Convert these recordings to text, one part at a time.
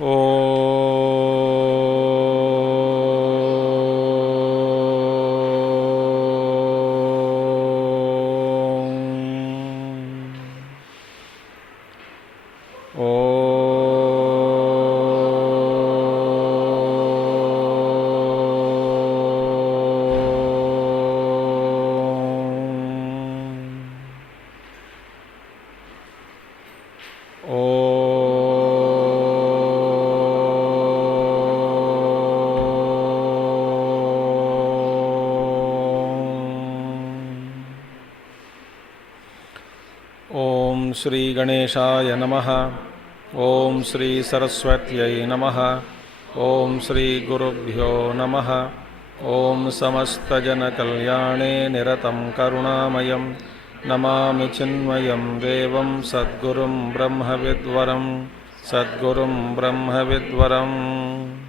ओम श्री गणेशाय नमः। ओम श्री सरस्वत्यै नमः। ओम श्री गुरुभ्यो नमः। ओम समस्तजनकल्याणे निरतं करुणामयं नमामि चिन्मयं देवं सद्गुरुं ब्रह्मविद्वरं सद्गुरुं ब्रह्मविद्वरम्।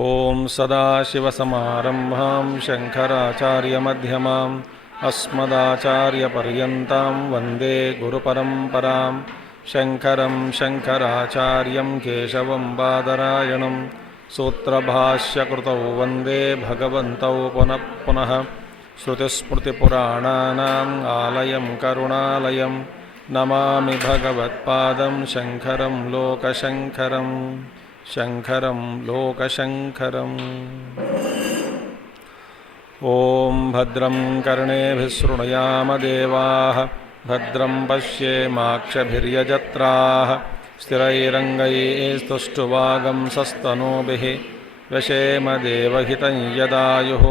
ओम सदाशिवसमारम्भां शङ्कराचार्यमध्यमाम् अस्मदाचार्यपर्यन्तां वन्दे गुरुपरम्परां। शङ्करं शङ्कराचार्यं केशवं बादरायणं सूत्रभाष्यकृतौ वन्दे भगवन्तौ पुनः पुनः। श्रुतिस्मृतिपुराणानाम् आलयं करुणालयं नमामि भगवत्पादं शङ्करं लोकशङ्करम् शङ्करं लोकशङ्करम्। ॐ भद्रं कर्णेभिः शृणुयाम देवाः भद्रं पश्येमाक्षभिर्यजत्राः स्थिरैरङ्गैस्तुष्टुवागंसस्तनूभिः व्यशेम देवहितं यदायुः।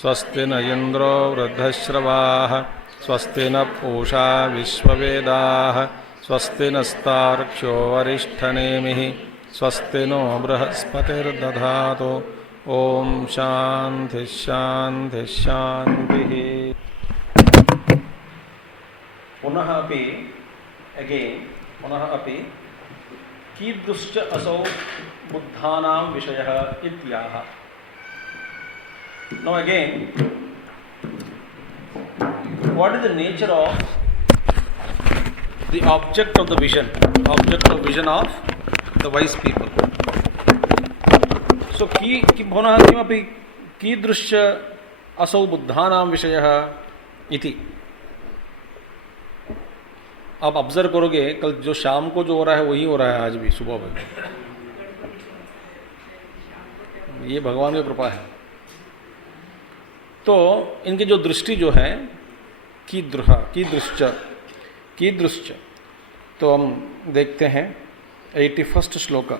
स्वस्ति न इन्द्रो वृद्धश्रवाः स्वस्ति न पूषा विश्ववेदाः स्वस्ति नस्तार्क्ष्यो वरिष्ठनेमिः स्वस्ति नो बृहस्पतिर्दधातु। ओम शांति शांति शांति। पुनः अपि कीदृश्च असौ बुद्धानां विषयः इत्याह। Now again, what is the nature of the object of the vision? Object of vision of the wise people. So पुनः किमपि कीदृश्च असौ बुद्धानां विषयः इति। आप ऑब्जर्व करोगे कल जो शाम को जो हो रहा है वही हो रहा है आज भी सुबह में। ये भगवान की कृपा है। तो इनकी जो दृष्टि जो है कीदृश्च तो हम देखते हैं 81st श्लोक।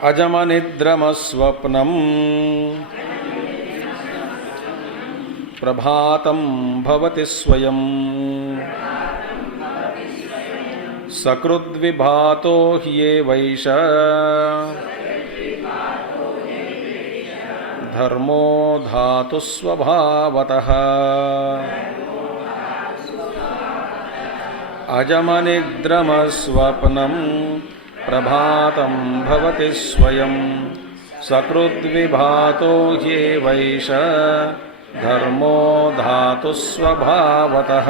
अजमनिद्रमस्वप्नम् प्रभातं भवति स्वयं सकृद्विभातो ह्येवैष धर्मो धातु स्वभावतः। अजमनिद्रमस्वप्नं प्रभातं भवति स्वयं सकृद्विभातो ह्येवैष धर्मो धातु स्वभावतः।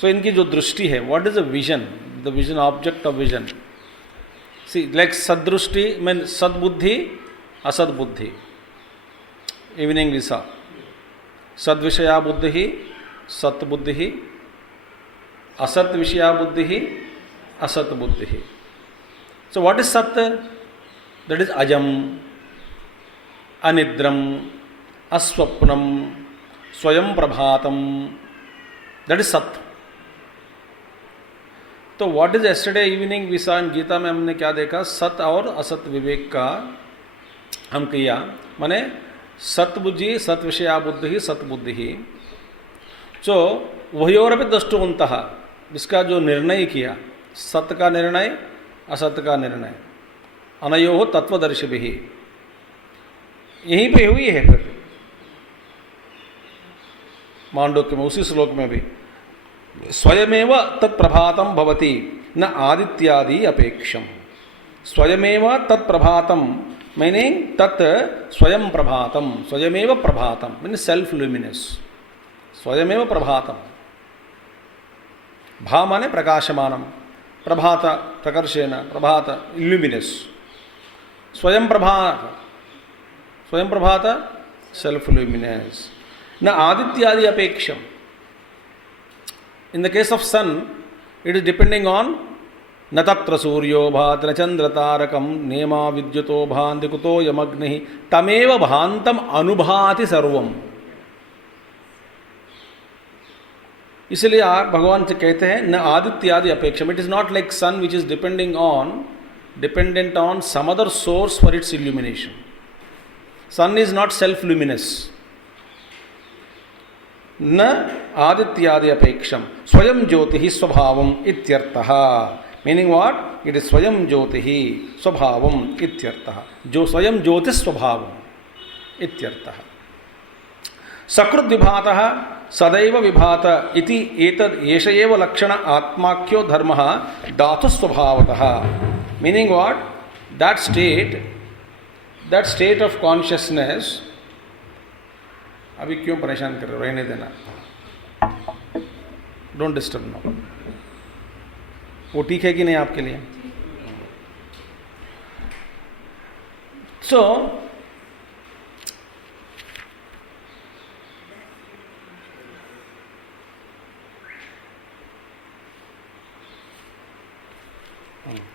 सो इनकी जो दृष्टि है, what is the vision object of vision. See like सदृष्टि मीन सद्बुद्धि असद्बुद्धि। इवनिंग we saw सद्विषया बुद्धि सत्बुद्धि असत विषया बुद्धि असत बुद्धि। सो व्हाट इज सत? दैट इज अजम अनिद्रम अस्वप्नम स्वयं प्रभातम, दैट इज सत। तो what is yesterday evening we saw in Gita में हमने क्या देखा? सत और असत विवेक का हम किया। माने सतबुद्धि सत विषया बुद्धि सतबुद्धि। जो वह्योरपि द्रष्टुवन्तः, इसका जो निर्णय किया, सत का निर्णय असत का निर्णय, अनयोः तत्वदर्शिभिः, यहीं पे हुई है। फिर मांडुक्य में उसी श्लोक में भी स्वयमेव तत्प्रभातम भवति न आदित्यादि अपेक्षम। स्वयमेव तत्प्रभातम मीनिंग तत् स्वयं प्रभातम, स्वयमेव प्रभातम मीनिंग सेल्फ लुमिनस। स्वयमेव प्रभातम। भा माने प्रकाशमानम, प्रभात प्रकर्षेण, प्रभात इल्यूमिनस, स्वयं प्रभात, स्वयं प्रभात सेल्फ लुमिनस। न आदित्यादि अपेक्षम। In the case of sun it is depending on न तत्र सूर्यो भाति न चंद्र तारकम नेमा विद्युतो भान्ति कुतो यमग्नि तमेव भान्तम अनुभाति सर्वम। इसलिए आप भगवान से कहते हैं न आदित्यादि अपेक्षम। It is not like sun which is dependent on some other source for its illumination. Sun is not self luminous. न आदित्यादि अपेक्षम स्वयं ज्योति स्वभावम इत्यर्थः। Meaning what? इट इज स्वयं ज्योति स्वभावम इत्यर्थः। जो स्वयं ज्योति स्वभावम इत्यर्थः। सकृद् विभातः सदैव विभात इति एतद् एष एव लक्षण आत्माख्यो धर्मः धातु स्वभावतः। Meaning what? That state of consciousness. अभी क्यों परेशान कर रहे हो, रहने देना, डोंट डिस्टर्ब नाउ। वो ठीक है कि नहीं आपके लिए? सो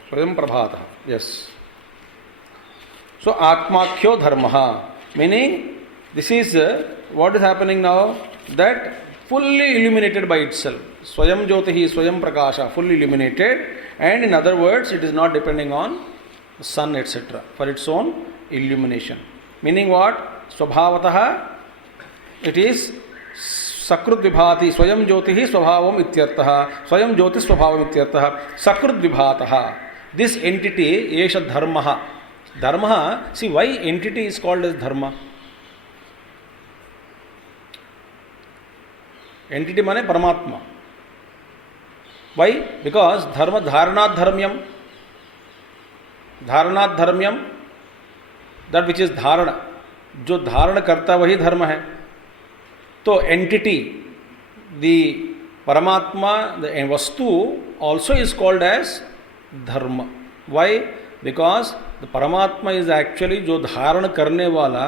स्वयं प्रभात, यस। सो आत्माख्यो धर्म, meaning this is what is happening now, that fully illuminated by itself. Swayam Jyoti, Swayam Prakasha, fully illuminated, and in other words, it is not depending on the sun, etc. for its own illumination. Meaning what? Swabhavatah, it is Sakrut Vibhati, Swayam Jyoti Swabhavam Ityartah, Swayam Jyoti Swabhavam Ityartah, Sakrut Vibhatah. This entity, Yesha Dharma. Dharma, see why entity is called as Dharma? Entity माने परमात्मा. Why? Because धर्म धारणात् धर्म्यम. धारणात् धर्म्यम, that which is धारण, जो धारण करता वही धर्म है. तो एंटिटी, the परमात्मा, the वस्तु also is called as धर्म. Why? Because the परमात्मा is actually जो धारण करने वाला,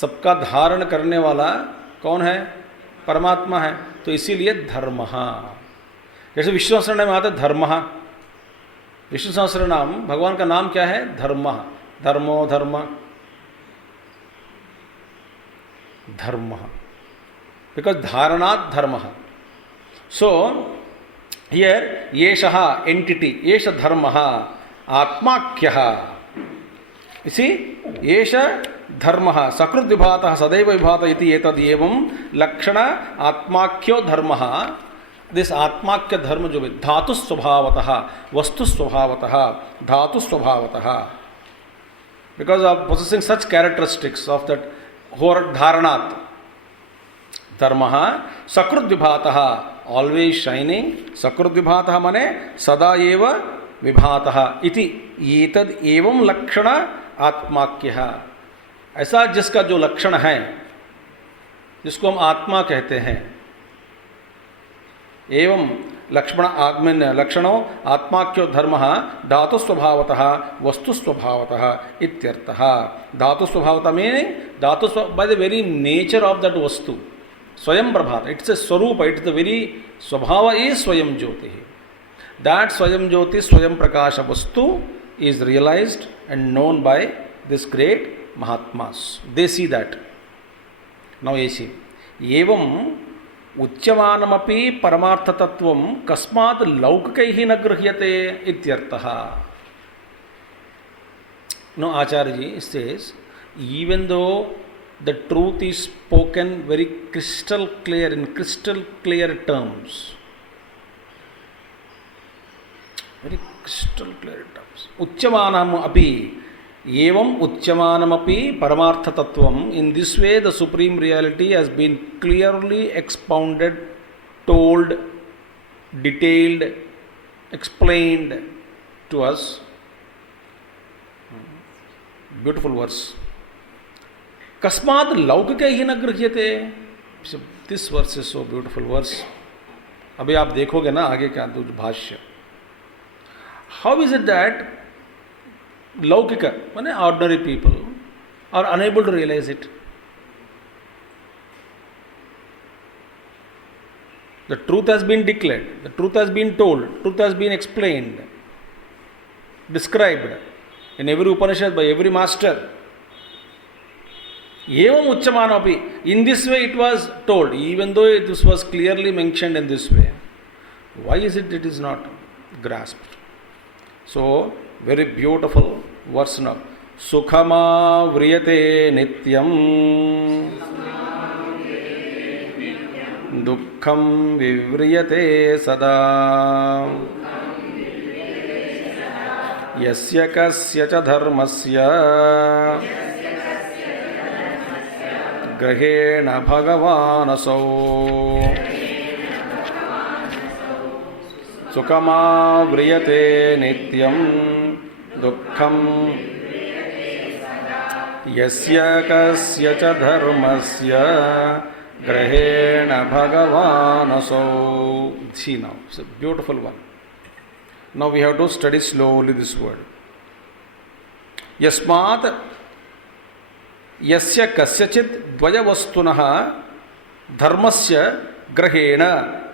सबका धारण करने वाला कौन है? परमात्मा है. तो इसीलिए धर्म. जैसे विष्णु सहस्रनाम में आता है धर्म. विष्णु सहस्रनाम, भगवान का नाम क्या है? धर्म. धर्मो धर्म, धर्म, बिकॉज धारणात् धर्म. सो हियर येषः एंटिटी, येष धर्म आत्माख्यः. इसी येष धर्म सकृद् विभातः सदैव विभात इति एतद् एवं लक्षण आत्माख्यो धर्म. दिस आत्माख्य धर्म जो है धातु स्वभावतः, वस्तु स्वभावतः, धातु स्वभावतः, because of possessing such characteristics of that धारणात् धर्म. सकृद् विभातः, ऑलवेज शाइनिंग. सकृद् विभातः माने सदा एव विभातः इति एतद् एवं लक्षण आत्माख्यः. ऐसा जिसका जो लक्षण है, जिसको हम आत्मा कहते हैं. एवं लक्ष्मण आत्मन लक्षणों आत्माख्यो धर्म धातु स्वभावतः वस्तु स्वभावतः इत्यर्थः. धातु स्वभावतः मीनिंग धातु by the very nature of that वस्तु. स्वयं प्रभात, इट्स ए स्वरूप, इट्स द वेरी स्वभाव इज स्वयं ज्योति. दैट स्वयं ज्योति स्वयं प्रकाश वस्तु is realized and known by this great Mahatmas. They see that. Now you see. एवं उच्यमानमपि परमार्थतत्वं कस्मात् लौकिकैः न गृह्यते इत्यर्थः. Now Acharya ji says, even though the truth is spoken very crystal clear, in crystal clear terms, very crystal clear terms, उच्यमानम अपि एवं उच्यमानमपि परमार्थ तत्वम. In this way the supreme reality has been clearly expounded, told, detailed, explained to us. Beautiful verse. कस्मात् लौकिकैः न गृह्यते. This verse is so beautiful verse. अभी आप देखोगे ना आगे क्या तो भाष्य. हाउ इज इट दैट लौकिक माने ordinary people are unable to realize it? The truth has been declared, the truth has been told, truth has been explained, described in every Upanishad by every master. Evam uchchamanopi. In this way it was told, even though this was clearly mentioned in this way. Why is it it is not grasped? So, very beautiful verse now. Sukhama vriyate nityam दुःखं विव्रियते सदा यस्य कस्य च धर्मस्य ग्रहेण भगवानसौ सुखमाव्रियते नित्यं दुःखं यस्य कस्य च धर्मस्य ग्रहेण भगवान असौ. See now, it's a beautiful one. Now we have to study slowly this word. Yasmat yasya kasyachit dvayavastunah dharmasya grahena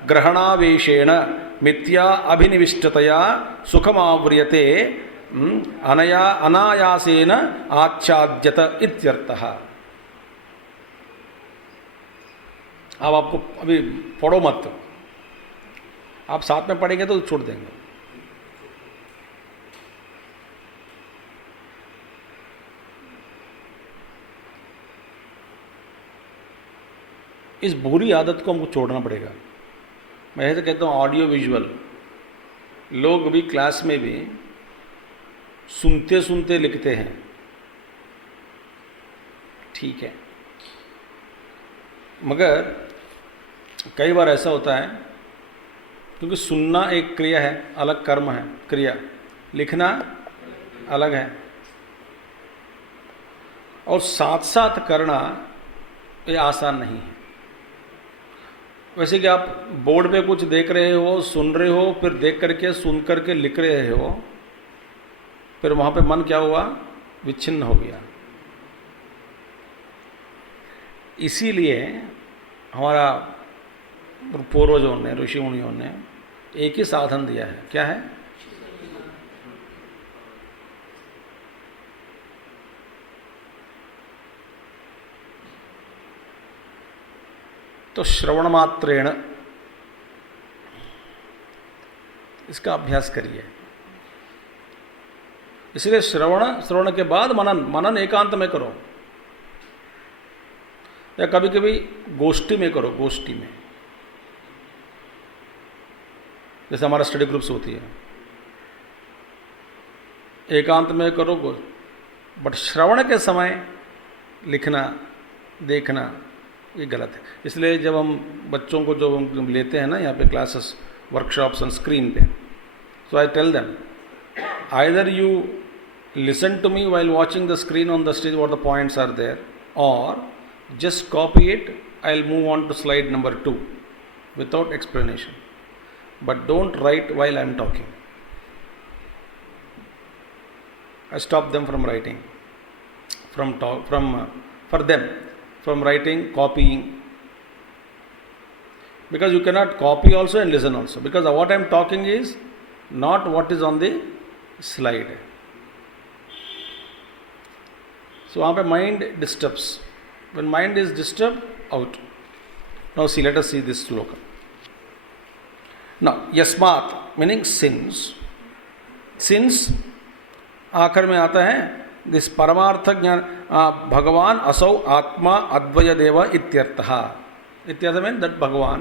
grahanaveshena mitya abhinivishtataya sukhamavriyate anaya anayasena आच्छाद्यत इत्यर्थः. अब आपको अभी पढ़ो मत, आप साथ में पढ़ेंगे तो छोड़ देंगे. इस बुरी आदत को हमको छोड़ना पड़ेगा. मैं ऐसे कहता हूँ ऑडियो विजुअल. लोग भी क्लास में भी सुनते सुनते लिखते हैं, ठीक है, मगर कई बार ऐसा होता है क्योंकि सुनना एक क्रिया है, अलग कर्म है क्रिया, लिखना अलग है, और साथ साथ करना ये आसान नहीं है. वैसे कि आप बोर्ड पे कुछ देख रहे हो, सुन रहे हो, फिर देख करके सुन करके लिख रहे हो, फिर वहाँ पे मन क्या हुआ, विच्छिन्न हो गया. इसीलिए हमारा पूर्वजों ने, ऋषि मुनियों ने एक ही साधन दिया है. क्या है? तो श्रवण मात्रेण इसका अभ्यास करिए. इसलिए श्रवण के बाद मनन एकांत में करो, या कभी कभी गोष्ठी में करो. गोष्ठी में जैसे हमारा स्टडी ग्रुप्स होती है, एकांत में करो. बट श्रवण के समय लिखना देखना ये गलत है. इसलिए जब हम बच्चों को जो हम लेते हैं ना यहाँ पे क्लासेस, वर्कशॉप्स ऑन स्क्रीन पे, so I tell them either you listen to me while watching the screen on the stage what the points are there, और just copy it. I'll move on to slide number 2 without explanation, but don't write while I'm talking. I stop them from writing, for them from writing, copying, because you cannot copy also and listen also, because what I'm talking is not what is on the slide. So वहाँ पे mind disturbs. When mind is disturbed, out. Now see, let us see this sloka. Now, yasmat meaning since. Since आखिर में आता है this परमार्थ ज्ञान भगवान असौ आत्मा अद्वय देव इत्यर्थः. इत्यर्थ में दट भगवान,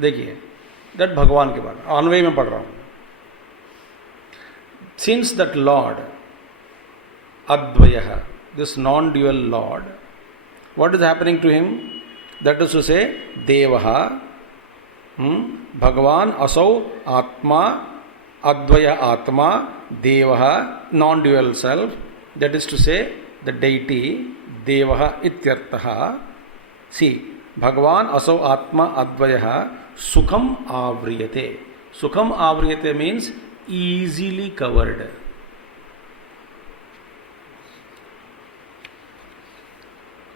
देखिए दट भगवान के बारे में अन्वय में पढ़ रहा हूँ. Since that Lord Advaya, this non-dual Lord, what is happening to him? That is to say, Devaha, Bhagavan, Asau, Atma, Advaya Atma, Devaha, non-dual self, that is to say, the deity, Devaha Ityartaha. See, भगवान असौ आत्मा अद्वयः सुखम आव्रियते. सुखम आव्रियते means easily covered.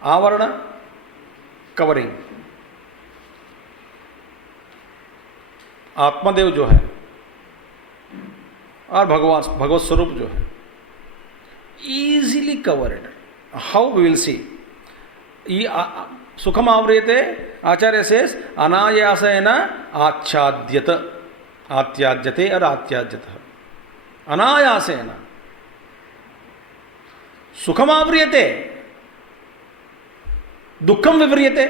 आवरण, covering. आत्मदेव जो है और भगवान भगवत स्वरूप जो है easily covered. How we will see. सुखम आव्रियते, आचार्य सेस अनायासेन आच्छाद्यत, आत्याज्यते और आत्याज्यत. अनायासेन सुखम आव्रियते, दुखम विव्रियते.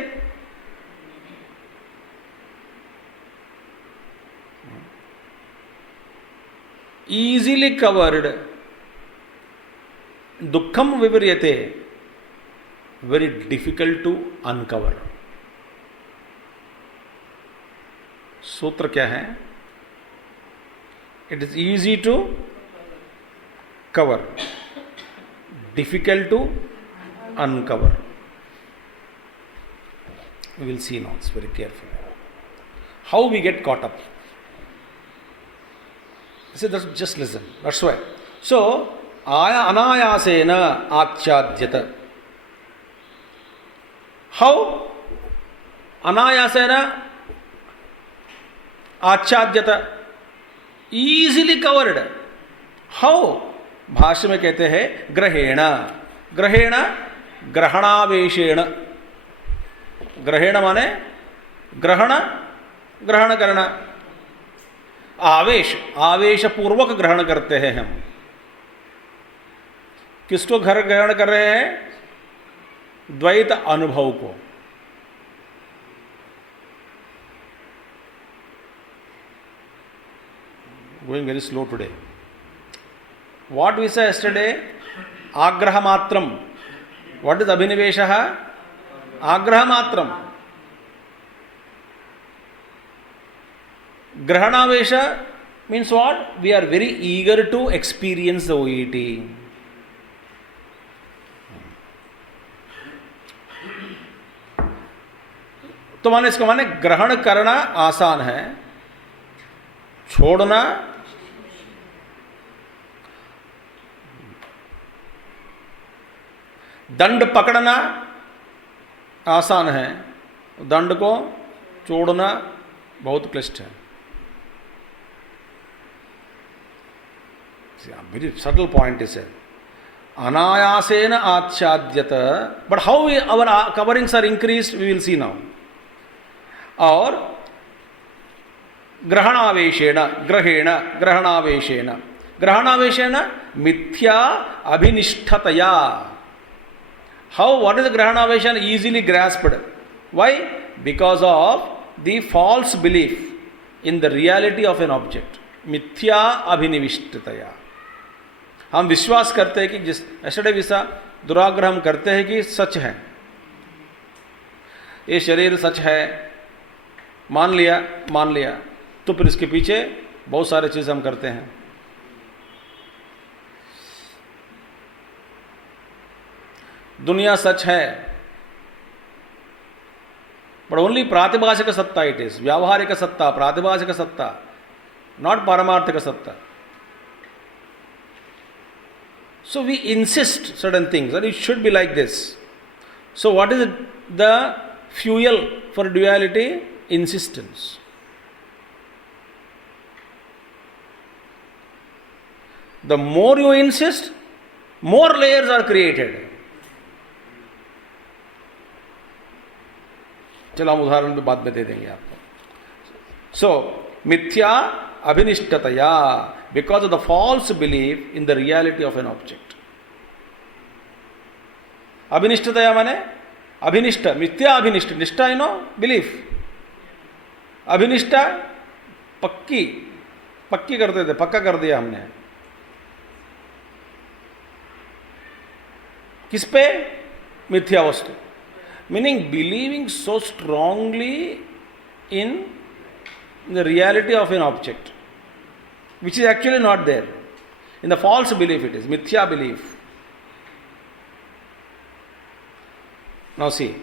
easily covered, दुखम विव्रियते, very difficult to uncover. सूत्र क्या है? It is easy to cover, difficult to uncover. We will see now, it's very careful. How we get caught up. See, just listen. That's why. So, anayasena acchadyata. How? Anayasena acchadyata. Easily covered. How? भाष्य में कहते हैं ग्रहेण. ग्रहेण ग्रहणावेशेण. ग्रहेण माने ग्रहण, ग्रहण करना. आवेश, आवेश पूर्वक ग्रहण करते हैं हम. किसको घर ग्रहण कर रहे हैं? द्वैत अनुभव को. Going very slow today. What we said yesterday? Agraha matram. What is abhiniveshaha? Agraha matram. Grahanavesha means what? We are very eager to experience the OET. तो माने इसका माने ग्रहण करना आसान है, छोड़ना दंड पकड़ना आसान है, दंड को छोड़ना बहुत क्लिष्ट है. Very subtle point is it. Anayasena acchadyata. But how our coverings are increased, we will see now. और ग्रहणावेशेन, ग्रहेण, ग्रहणावेशेन. ग्रहणावेशेन मिथ्या अभिनिष्ठतया. How? What is the grahanavesan? Easily grasped. Why? Because of the false belief in the reality of an object. मिथ्या अभिनिविष्टतया. हम विश्वास करते हैं कि जिस ऐसे विषा दुराग्रह हम करते हैं कि सच है, ये शरीर सच है, मान लिया तो फिर इसके पीछे बहुत सारे चीज़ हम करते हैं. दुनिया सच है, बट ओनली प्रातिभाषिक सत्ता इट इज. व्यावहारिक सत्ता, प्रातिभाषिक सत्ता, नॉट पारमार्थिक सत्ता. So we insist certain things that it should be like this. So what is the fuel for duality? Insistence. The more you insist, more layers are created. चलो हम उदाहरण भी बाद में दे देंगे आपको. So मिथ्या अभिनिष्ठतया, because of the false belief in the reality of an object. अभिनिष्ठतया माने अभिनिष्ठ, मिथ्या अभिनिष्ठ. निष्ठा यू नो बिलीफ. अभिनिष्ठा पक्की करते थे, पक्का कर दिया हमने. किस पे? मिथ्या वस्तु. Meaning believing so strongly in the reality of an object, which is actually not there. In the false belief it is, mithya belief. Now see,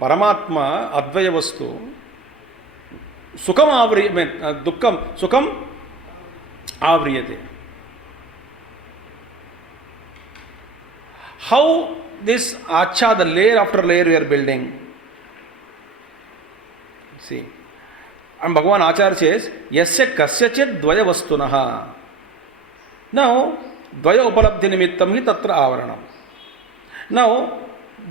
परमात्मा अद्वय वस्तु सुखम आवृय में दुखम सुखम आव्रियते. How this acha, the layer after layer we are building. See, and Bhagavan Acharya says, yasya kasyachit dvaya vastunaha. Now, dvaya upalabdhi nimittam hi tatra avaranam. Now,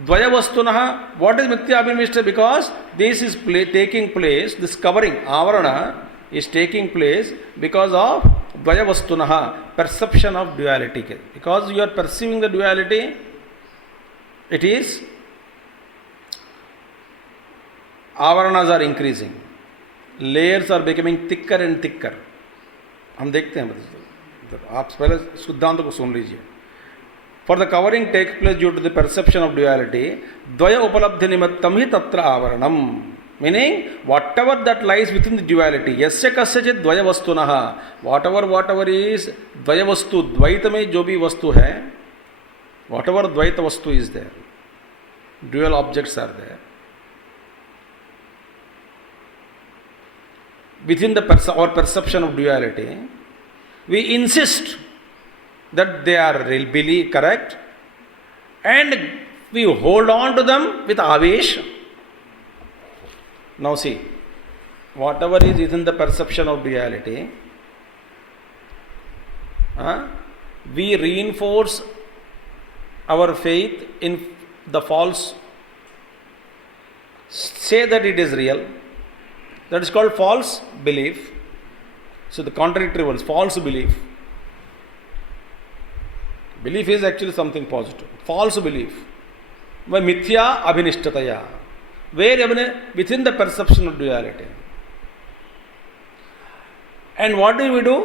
dvaya vastunaha, what is mithya abhinishta? Because this is taking place, this covering, avarana, is taking place because of dvaya vastunaha, perception of duality. Because you are perceiving the duality, it is आवरणास are increasing, layers are becoming thicker and thicker. हम देखते हैं, आप पहले सिद्धांत को सुन लीजिए. For the covering take place due to the perception of duality, द्वय उपलब्धि निमित्तम ही तत्र आवरणम. Meaning whatever that lies within the duality, यस्य कस्यचित् द्वय वस्तुनः, वॉट एवर इज द्वय वस्तु, द्वैत में जो भी वस्तु है, वॉट एवर द्वैत वस्तु is there, dual objects are there. Within the perception of duality, we insist that they are really correct, and we hold on to them with avesh. Now see, whatever is within the perception of duality, we reinforce our faith in the false, say that it is real. That is called false belief. So the contradictory words, false belief. Belief is actually something positive. False belief. By mithya abhinishtataya. Where within the perception of duality. And what do we do?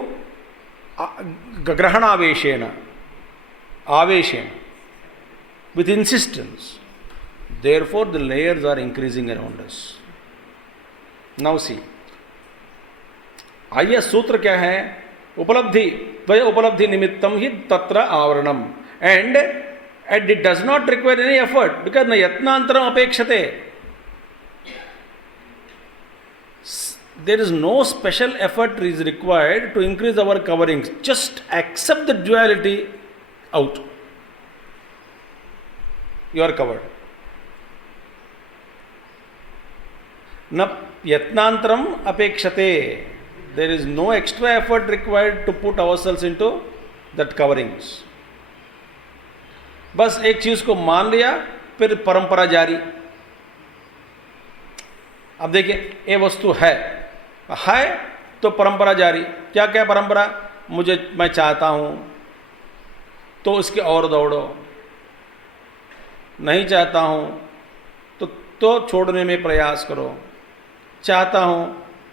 Grahana aveshena. Aveshena. With insistence. Therefore the layers are increasing around us. Now see, आइए सूत्र क्या है? उपलब्धि, द्वय उपलब्धि निमित्तम ही तत्र आवरणम. And it does not require any effort, because न यत्नांतरम अपेक्षते. There is no special effort is required to increase our coverings. Just except the duality out, you are covered. न यत्नांतरम अपेक्षते. There is no extra effort required to put ourselves into that coverings. बस एक चीज को मान लिया, फिर परंपरा जारी. अब देखिए, ये वस्तु है तो परंपरा जारी. क्या क्या परंपरा? मैं चाहता हूं तो इसके और दौड़ो, नहीं चाहता हूं तो छोड़ने में प्रयास करो, चाहता हूं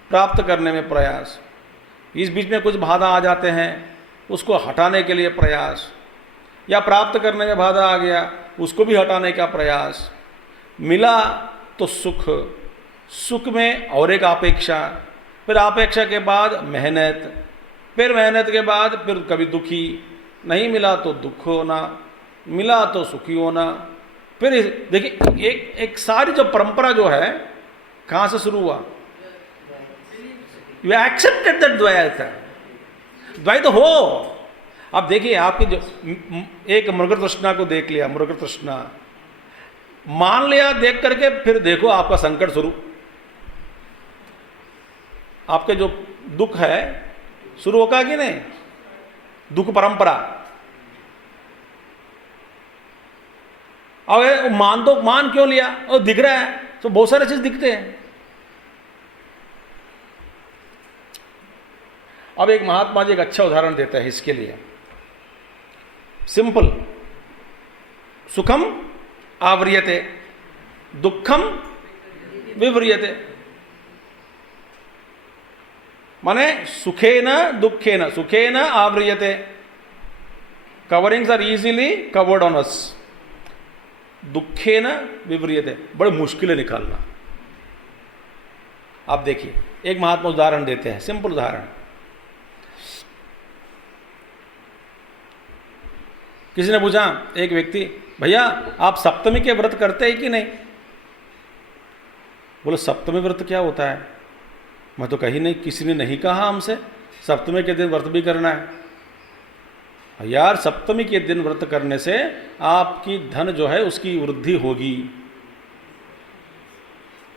प्राप्त करने में प्रयास. इस बीच में कुछ बाधा आ जाते हैं, उसको हटाने के लिए प्रयास, या प्राप्त करने में बाधा आ गया, उसको भी हटाने का प्रयास. मिला तो सुख, सुख में और एक अपेक्षा, फिर अपेक्षा के बाद मेहनत, फिर मेहनत के बाद फिर कभी दुखी, नहीं मिला तो दुख होना, मिला तो सुखी होना. फिर देखिए, एक सारी जो परंपरा जो है, कहां से शुरू हुआ? यू एक्सेप्टेड दैट द्वैत. द्वैत हो. अब देखिए, आपकी जो एक मृग तृष्णा को देख लिया, मृग तृष्णा मान लिया, देख करके फिर देखो आपका संकट शुरू. आपके जो दुख है शुरू होगा कि नहीं? दुख परंपरा. अब मान क्यों लिया? और दिख रहा है तो बहुत सारे चीज दिखते हैं. अब एक महात्मा जी एक अच्छा उदाहरण देता है इसके लिए. सिंपल. सुखम आव्रियते, दुखम विव्रियते. माने सुखेन दुखेन, सुखेन आव्रियते. Coverings are easily covered on us. दुखेन विव्रियते, बड़े मुश्किल है निकालना. आप देखिए, एक महात्मा उदाहरण देते हैं, सिंपल उदाहरण. किसी ने पूछा, एक व्यक्ति, भैया आप सप्तमी के व्रत करते हैं कि नहीं? बोले सप्तमी व्रत क्या होता है? मैं तो कहीं नहीं, किसी ने नहीं कहा हमसे सप्तमी के दिन व्रत भी करना है। यार सप्तमी के दिन व्रत करने से आपकी धन जो है उसकी वृद्धि होगी।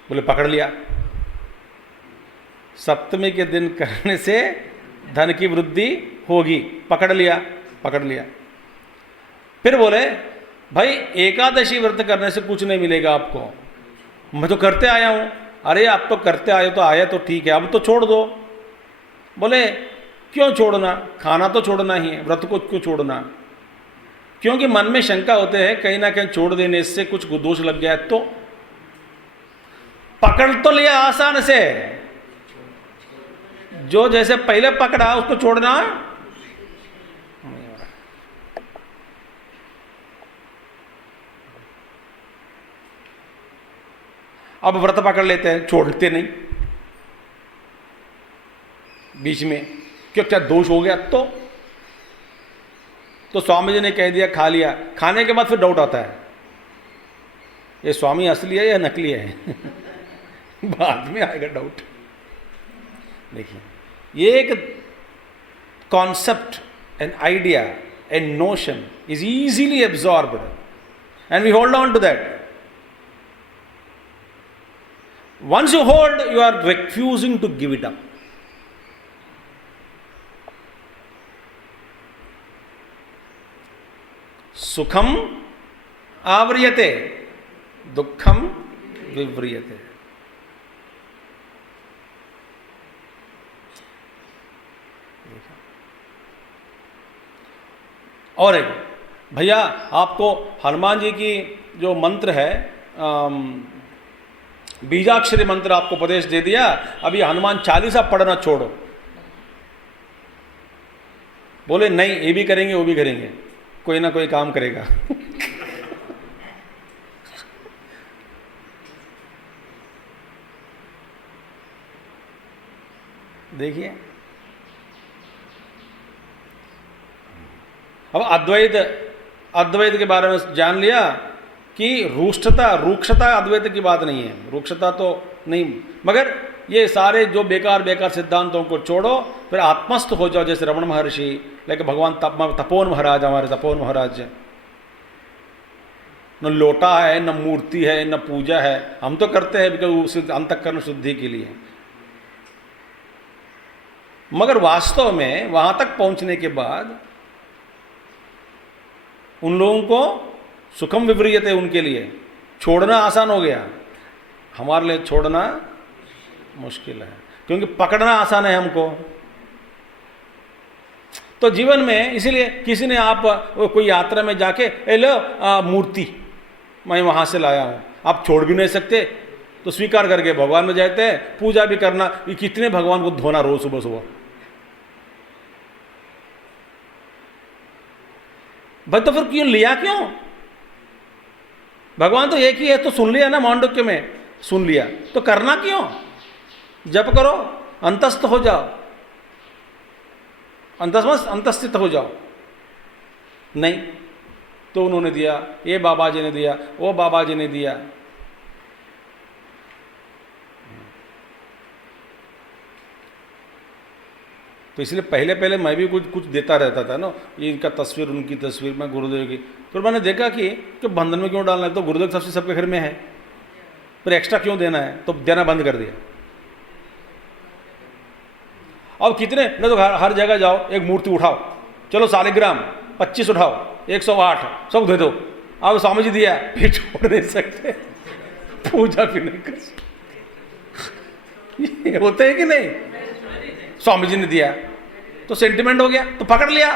बोले पकड़ लिया, सप्तमी के दिन करने से धन की वृद्धि होगी, पकड़ लिया, पकड़ लिया। फिर बोले भाई एकादशी व्रत करने से कुछ नहीं मिलेगा आपको। मैं तो करते आया हूं। अरे आप तो करते आए तो आया तो ठीक है, अब तो छोड़ दो। बोले क्यों छोड़ना, खाना तो छोड़ना ही है, व्रत को क्यों छोड़ना? क्योंकि मन में शंका होते हैं कहीं ना कहीं छोड़ देने से कुछ दोष लग गया। तो पकड़ तो लिया आसान से, जो जैसे पहले पकड़ा उसको छोड़ना अब व्रत पकड़ लेते हैं, छोड़ते नहीं बीच में, क्यों क्या दोष हो गया? तो स्वामी जी ने कह दिया खा लिया, खाने के बाद फिर डाउट आता है ये स्वामी असली है या नकली है बाद में आएगा डाउट। देखिए ये एक concept, an idea, an notion is easily absorbed and we hold on to that. Once you hold, you are refusing to give it up. सुखम आव्रियते, दुखम विव्रियते। और एक भैया आपको हनुमान जी की जो मंत्र है बीजाक्षरी मंत्र आपको उपदेश दे दिया, अभी हनुमान चालीसा पढ़ना छोड़ो। बोले नहीं ये भी करेंगे वो भी करेंगे, कोई ना कोई काम करेगा देखिए अब अद्वैत के बारे में जान लिया कि रूक्षता अद्वैत की बात नहीं है, रूक्षता तो नहीं, मगर ये सारे जो बेकार सिद्धांतों को छोड़ो, फिर आत्मस्थ हो जाओ। जैसे रमण महर्षि, लेकिन भगवान तपोवन महाराज, हमारे तपोवन महाराज, न लोटा है न मूर्ति है न पूजा है, हम तो करते हैं बिकॉज अंतःकरण शुद्धि के लिए, मगर वास्तव में वहां तक पहुंचने के बाद उन लोगों को सुखम विव्रियते, उनके लिए छोड़ना आसान हो गया, हमारे लिए छोड़ना मुश्किल है, क्योंकि पकड़ना आसान है हमको। तो जीवन में इसीलिए किसी ने आप कोई यात्रा में जाके ए लो मूर्ति मैं वहां से लाया हूं, आप छोड़ भी नहीं सकते, तो स्वीकार करके भगवान में जाते हैं, पूजा भी करना, ये कितने भगवान को धोना रोज सुबह सुबह। भाई तो फिर क्यों लिया, क्यों? भगवान तो एक ही है, तो सुन लिया ना, मांडुक्य में सुन लिया, तो करना क्यों? जप करो, अंतस्थ हो जाओ, अंतस्थित हो जाओ। नहीं, तो उन्होंने दिया, ये बाबा जी ने दिया, वो बाबा जी ने दिया। तो इसलिए पहले मैं भी कुछ देता रहता था ना, ये इनका तस्वीर, उनकी तस्वीर, मैं गुरुदेव की। फिर मैंने देखा कि बंधन में क्यों डालना है, तो गुरुदेव सबसे सबके घर में है, फिर एक्स्ट्रा क्यों देना है, तो देना बंद कर दिया। अब कितने न, तो हर जगह जाओ, एक मूर्ति उठाओ, चलो सालिग्राम 25 उठाओ, 108 सब दे दो। अब स्वामी जी दिया, फिर छोड़ नहीं सकते, पूजा भी नहीं कर सकते, होते है कि नहीं? स्वामी जी ने दिया तो सेंटिमेंट हो गया, तो पकड़ लिया।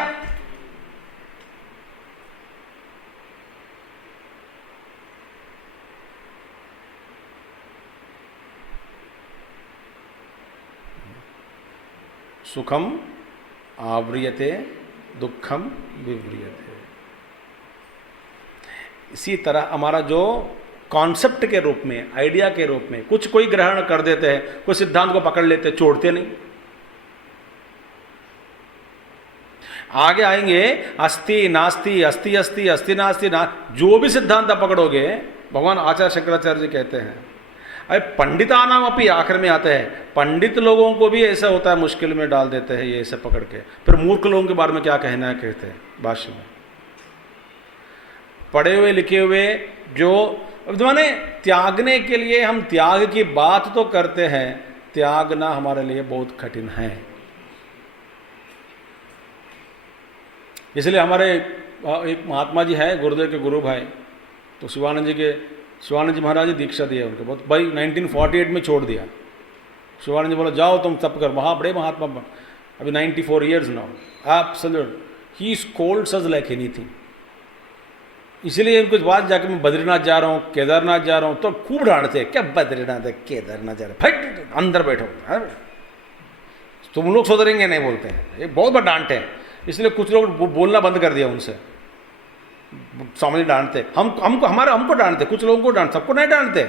सुखम आव्रियते, दुखम विव्रियते। इसी तरह हमारा जो कॉन्सेप्ट के रूप में, आइडिया के रूप में कुछ कोई ग्रहण कर देते हैं, कोई सिद्धांत को पकड़ लेते, छोड़ते नहीं। आगे आएंगे अस्ति नास्ति, अस्ति अस्ति, अस्ति नास्ति ना, जो भी सिद्धांत आप पकड़ोगे, भगवान आचार्य शंकराचार्य जी कहते हैं अरे पंडितानाम अपनी आखिर में आते हैं, पंडित लोगों को भी ऐसा होता है, मुश्किल में डाल देते हैं ये ऐसे पकड़ के। फिर मूर्ख लोगों के बारे में क्या कहना है, कहते हैं भाष्य में, पढ़े हुए लिखे हुए जो माने त्यागने के लिए हम त्याग की बात तो करते हैं, त्यागना हमारे लिए बहुत कठिन है। इसलिए हमारे एक महात्मा जी है, गुरुदेव के गुरु भाई, तो शिवानंद जी महाराज जी दीक्षा दिया उनको, बहुत भाई 1948 में छोड़ दिया। शिवानंद जी बोला जाओ तुम तप कर, वहाँ बड़े महात्मा, अभी 94 ईयर्स नाउ, एब्सोल्यूट ही स्कोल्ड्स अस लाइक एनीथिंग। इसलिए उनको बाद जाके मैं बद्रीनाथ जा रहा हूँ, केदारनाथ जा रहा हूँ, तो खूब डांटते हैं, क्या बद्रीनाथ है केदारनाथ जा रहे, फट अंदर बैठो, तुम लोग सुधरेंगे नहीं, बोलते हैं, ये बहुत बार डांटे हैं। इसलिए कुछ लोग बोलना बंद कर दिया उनसे, सामने डांटते, हमको डांटते, कुछ लोगों को डांट, सबको नहीं डांटते।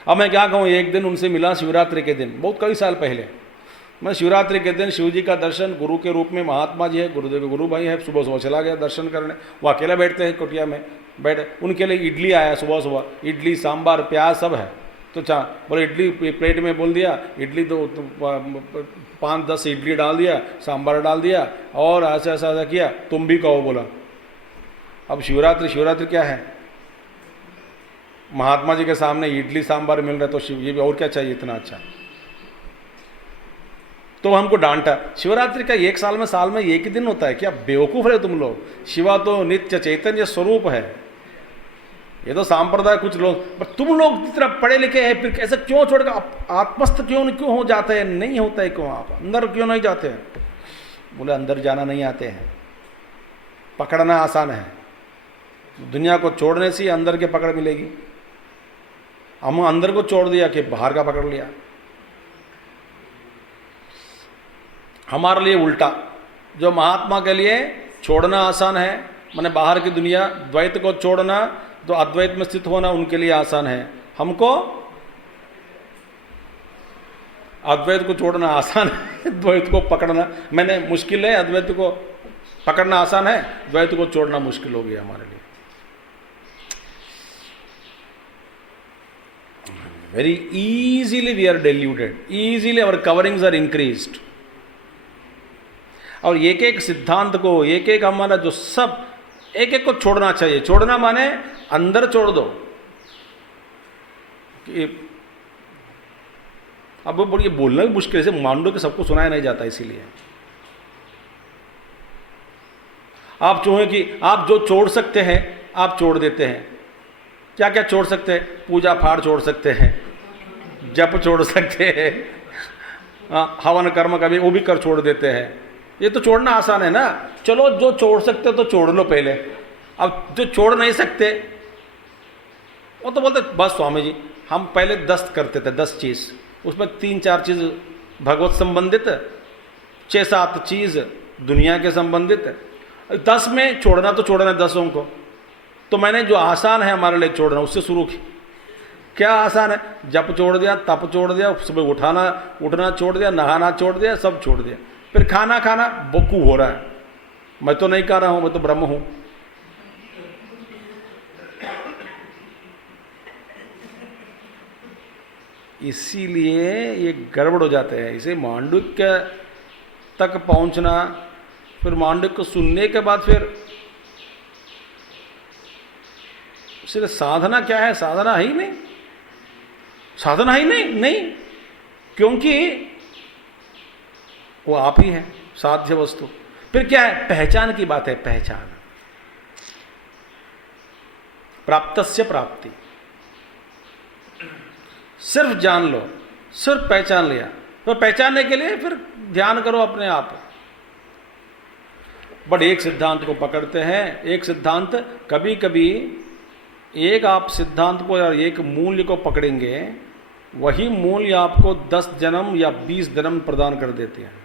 अब मैं क्या कहूँ, एक दिन उनसे मिला शिवरात्रि के दिन, बहुत कई साल पहले। मैं शिवरात्रि के दिन शिव जी का दर्शन, गुरु के रूप में महात्मा जी है, गुरुदेव के गुरु भाई है, सुबह सुबह चला गया दर्शन करने। वो अकेला बैठते हैं कुटिया में, बैठे, उनके लिए इडली आया सुबह सुबह, इडली सांबार प्याज सब है। तो बोले इडली प्लेट में बोल दिया, इडली तो 5-10 इडली डाल दिया, सांबार डाल दिया, और ऐसा ऐसा ऐसा किया, तुम भी कहो बोला। अब शिवरात्रि क्या है, महात्मा जी के सामने इडली सांबार मिल रहा है, तो शिव जी भी और क्या चाहिए इतना अच्छा। तो हमको डांटा, शिवरात्रि का एक साल में एक ही दिन होता है क्या, बेवकूफ है तुम लोग, शिवा तो नित्य चैतन्य स्वरूप है, ये तो सांप्रदाय कुछ लोग, पर तुम लोग जितना पढ़े लिखे हैं फिर कैसे क्यों छोड़कर आत्मस्थ क्यों हो जाते हैं, नहीं होता है क्यों, आप अंदर क्यों नहीं जाते हैं। बोले अंदर जाना नहीं आते हैं, पकड़ना आसान है, दुनिया को छोड़ने से अंदर के पकड़ मिलेगी। हम अंदर को छोड़ दिया कि बाहर का पकड़ लिया। हमारे लिए उल्टा, जो महात्मा के लिए छोड़ना आसान है, माने बाहर की दुनिया, द्वैत को छोड़ना, तो अद्वैत में स्थित होना उनके लिए आसान है, हमको अद्वैत को छोड़ना आसान है, द्वैत को पकड़ना मैंने मुश्किल है, अद्वैत को पकड़ना आसान है, द्वैत को छोड़ना मुश्किल हो गया हमारे लिए। Very easily we are deluded, easily our coverings are increased। और एक एक सिद्धांत को, एक एक हमारा जो सब एक एक को छोड़ना चाहिए। छोड़ना माने अंदर छोड़ दो। अब ये बोलना भी मुश्किल है, मांडो के सबको सुनाया नहीं जाता, इसीलिए आप चाहें कि आप जो छोड़ सकते हैं आप छोड़ देते हैं। क्या क्या छोड़ सकते हैं, पूजा पाठ छोड़ सकते हैं, जप छोड़ सकते हैं, हवन कर्म का भी वो भी कर छोड़ देते हैं। ये तो छोड़ना आसान है ना। चलो जो छोड़ सकते तो छोड़ लो पहले। अब जो छोड़ नहीं सकते वो तो बोलते बस स्वामी जी हम पहले 10 करते थे, 10 चीज़, उसमें 3-4 चीज़ भगवत संबंधित, 6-7 चीज़ दुनिया के संबंधित, 10 में छोड़ना तो छोड़ना 10 को। तो मैंने जो आसान है हमारे लिए छोड़ना उससे शुरू की। क्या आसान है, जप छोड़ दिया, तप छोड़ दिया, सुबह उठना छोड़ दिया, नहाना छोड़ दिया, सब छोड़ दिया। फिर खाना बकू हो रहा है, मैं तो नहीं कर रहा हूं, मैं तो ब्रह्म हूं। इसीलिए ये गड़बड़ हो जाते हैं। इसे मांडुक्य तक पहुंचना, फिर मांडुक्य को सुनने के बाद फिर सिर्फ साधना क्या है, साधना ही नहीं, साधना ही नहीं, क्योंकि वो आप ही है साध्य वस्तु। फिर क्या है, पहचान की बात है, पहचान, प्राप्तस्य प्राप्ति। सिर्फ जान लो, सिर्फ पहचान लिया, तो पहचानने के लिए फिर ध्यान करो अपने आप। बट एक सिद्धांत को पकड़ते हैं, एक सिद्धांत, कभी कभी एक आप सिद्धांत को या एक मूल्य को पकड़ेंगे, वही मूल्य आपको 10 जन्म या 20 जन्म प्रदान कर देते हैं।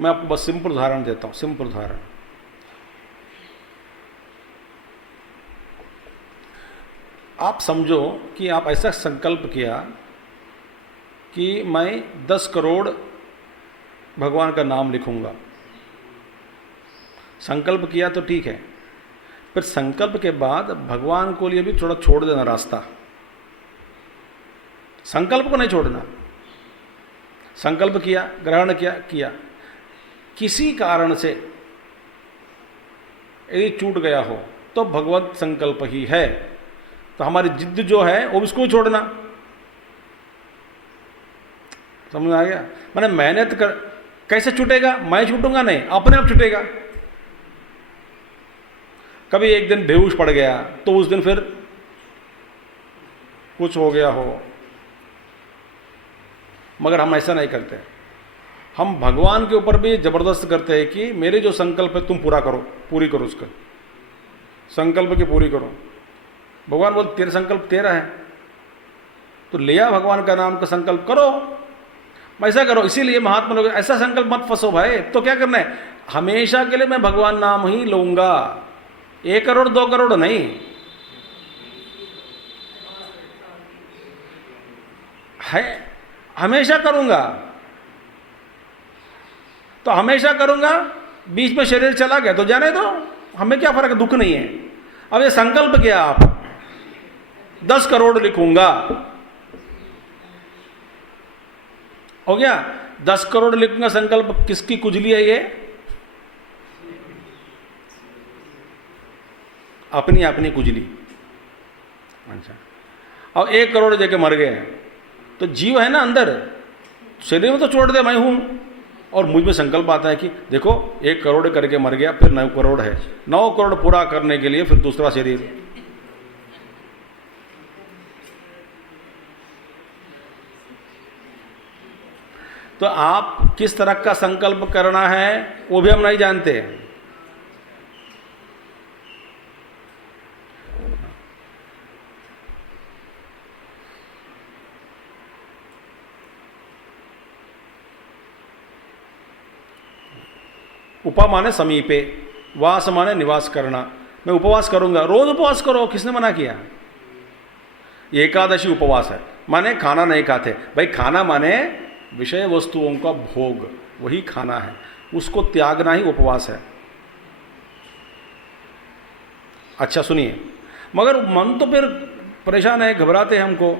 मैं आपको बस सिंपल उदाहरण देता हूं, सिंपल उदाहरण। आप समझो कि आप ऐसा संकल्प किया कि मैं 10 करोड़ भगवान का नाम लिखूंगा, संकल्प किया तो ठीक है, फिर संकल्प के बाद भगवान को लिए भी थोड़ा छोड़ देना रास्ता, संकल्प को नहीं छोड़ना। संकल्प किया, ग्रहण किया, किसी कारण से यदि छूट गया हो तो भगवत संकल्प ही है, तो हमारी जिद्द जो है वो उसको ही छोड़ना। समझ आ गया? मैंने मेहनत कर, कैसे छूटेगा? मैं छूटूंगा नहीं, अपने आप छूटेगा। कभी एक दिन बेहोश पड़ गया तो उस दिन फिर कुछ हो गया हो, मगर हम ऐसा नहीं करते। हम भगवान के ऊपर भी जबरदस्त करते हैं कि मेरे जो संकल्प है तुम पूरा करो, पूरी करो, उसका संकल्प की पूरी करो। भगवान बोल तेरे संकल्प तेरा है, तो लिया भगवान का नाम का संकल्प करो, ऐसा करो। इसीलिए महात्मा लोग ऐसा संकल्प मत फंसो भाई, तो क्या करना है, हमेशा के लिए मैं भगवान नाम ही लूंगा, 1 करोड़ 2 करोड़ नहीं है, हमेशा करूंगा। तो हमेशा करूंगा, बीच में शरीर चला गया तो जाने दो, हमें क्या फर्क है, दुख नहीं है। अब ये संकल्प किया आप 10 करोड़ लिखूंगा, हो गया 10 करोड़ लिखूंगा, संकल्प किसकी कुजली है ये? अपनी अपनी कुजली। अच्छा, अब 1 करोड़ देके मर गए तो जीव है ना अंदर, शरीर में तो छोड़ दे मैं हूं, और मुझ में संकल्प आता है कि देखो 1 करोड़ करके मर गया, फिर 9 करोड़ है, 9 करोड़ पूरा करने के लिए फिर दूसरा शरीर। तो आप किस तरह का संकल्प करना है वो भी हम नहीं जानते। उपा माने समीपे, वास माने निवास करना। मैं उपवास करूंगा, रोज उपवास करो, किसने मना किया? एकादशी उपवास है, माने खाना नहीं खाते। भाई खाना माने विषय वस्तुओं का भोग, वही खाना है, उसको त्यागना ही उपवास है। अच्छा सुनिए, मगर मन तो फिर परेशान है, घबराते हैं हमको,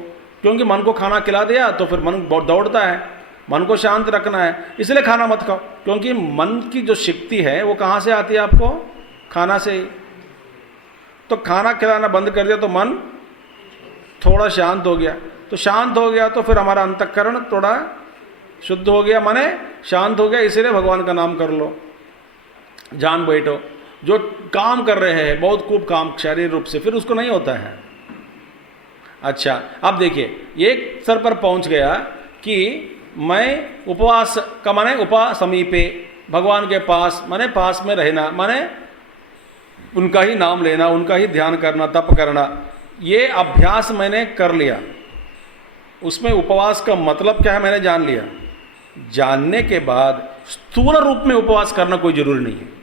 क्योंकि मन को खाना खिला दिया तो फिर मन बहुत दौड़ता है, मन को शांत रखना है, इसलिए खाना मत खाओ। क्योंकि मन की जो शक्ति है वो कहाँ से आती है आपको? खाना से ही। तो खाना खिलाना बंद कर दिया तो मन थोड़ा शांत हो गया, तो शांत हो गया तो फिर हमारा अंतःकरण थोड़ा शुद्ध हो गया, माने शांत हो गया, इसीलिए भगवान का नाम कर लो, जान बैठो। जो काम कर रहे हैं बहुत खूब काम शारीरिक रूप से, फिर उसको नहीं होता है। अच्छा अब देखिए, एक स्तर पर पहुंच गया कि मैं उपवास का माने उपा समीपे, भगवान के पास माने पास में रहना, माने उनका ही नाम लेना, उनका ही ध्यान करना, तप करना, ये अभ्यास मैंने कर लिया। उसमें उपवास का मतलब क्या है मैंने जान लिया। जानने के बाद स्थूल रूप में उपवास करना कोई जरूरी नहीं है।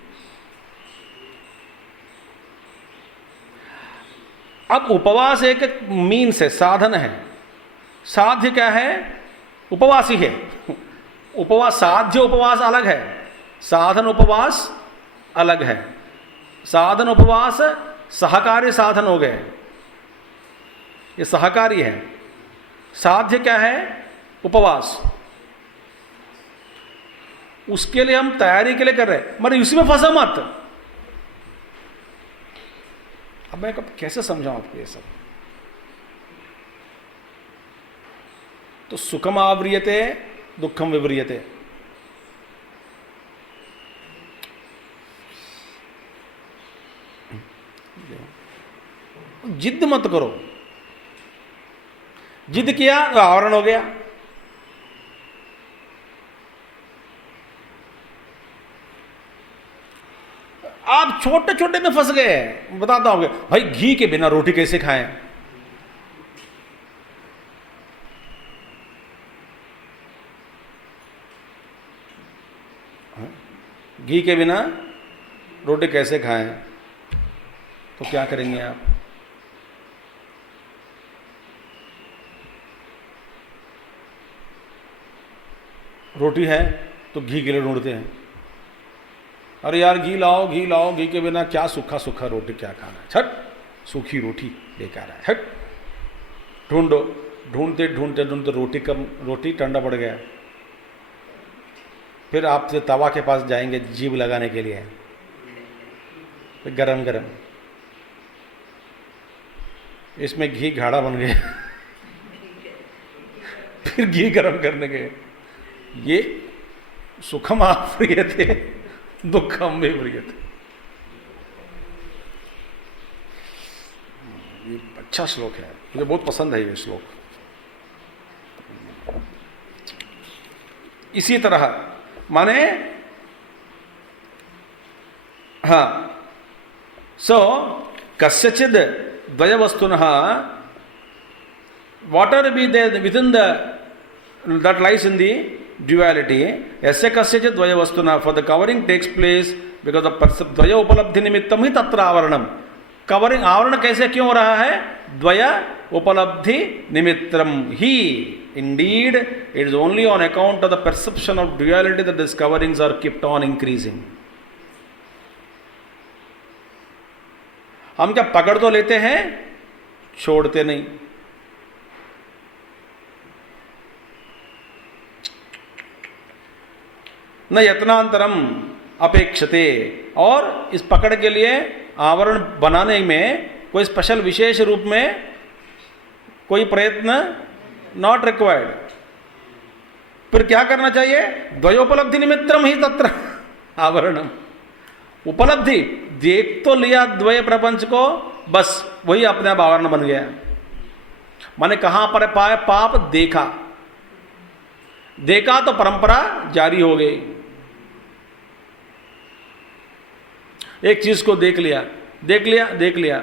अब उपवास एक मीन्स है, साधन है। साध्य क्या है? उपवास ही है। उपवास, साध्य उपवास अलग है, साधन उपवास अलग है। साधन उपवास सहकारी साधन हो गए, ये सहकारी है। साध्य क्या है? उपवास। उसके लिए हम तैयारी के लिए कर रहे हैं, मगर इसमें फंसा मत। अब मैं कैसे समझाऊं आपको ये सब? तो सुखम आव्रियते दुखम विव्रियते। जिद मत करो, जिद किया तो आवरण हो गया। आप छोटे छोटे में फंस गए। बताता हूं भाई, घी के बिना रोटी कैसे खाएं? घी के बिना रोटी कैसे खाएं? तो क्या करेंगे आप? रोटी है तो घी के लिए ढूंढते हैं, अरे यार घी लाओ घी लाओ, घी के बिना क्या सूखा सूखा रोटी क्या खाना है, छट सूखी रोटी बेकार है, हट ढूंढो, ढूंढते ढूंढते ढूंढते रोटी ठंडा पड़ गया। फिर आपसे तवा के पास जाएंगे जीभ लगाने के लिए, फिर गरम गरम, इसमें घी गाढ़ा बन गया फिर घी गरम करने के, ये सुखम आप्रियते दुखम विव्रियते। ये अच्छा श्लोक है, मुझे बहुत पसंद है ये श्लोक। इसी तरह माने हाँ, सो कस्यचिद द्वय वस्तुनः whatever be there within the that lies in the duality, यस्य कस्यचिद द्वय वस्तुना, for the covering takes place because of द्वय उपलब्धि निमित्तम ही तत्र आवरणम। कवरिंग आवरण कैसे क्यों हो रहा है? द्वय उपलब्धि निमित्तम ही, indeed it is only on account of the perception of duality that these coverings are kept on increasing। हम क्या पकड़ तो लेते हैं, छोड़ते नहीं। न यत्नांतरम अपेक्षते, और इस पकड़ के लिए आवरण बनाने में कोई स्पेशल विशेष रूप में कोई प्रयत्न नॉट रिक्वायर्ड। फिर क्या करना चाहिए? द्वयोपलब्धि निमित्तम ही तत्र आवरणम। उपलब्धि देख तो लिया द्वय प्रपंच को, बस वही अपने आप आवरण बन गया। माने कहां पर पाए पाप? देखा, देखा तो परंपरा जारी हो गई। एक चीज को देख लिया, देख लिया, देख लिया,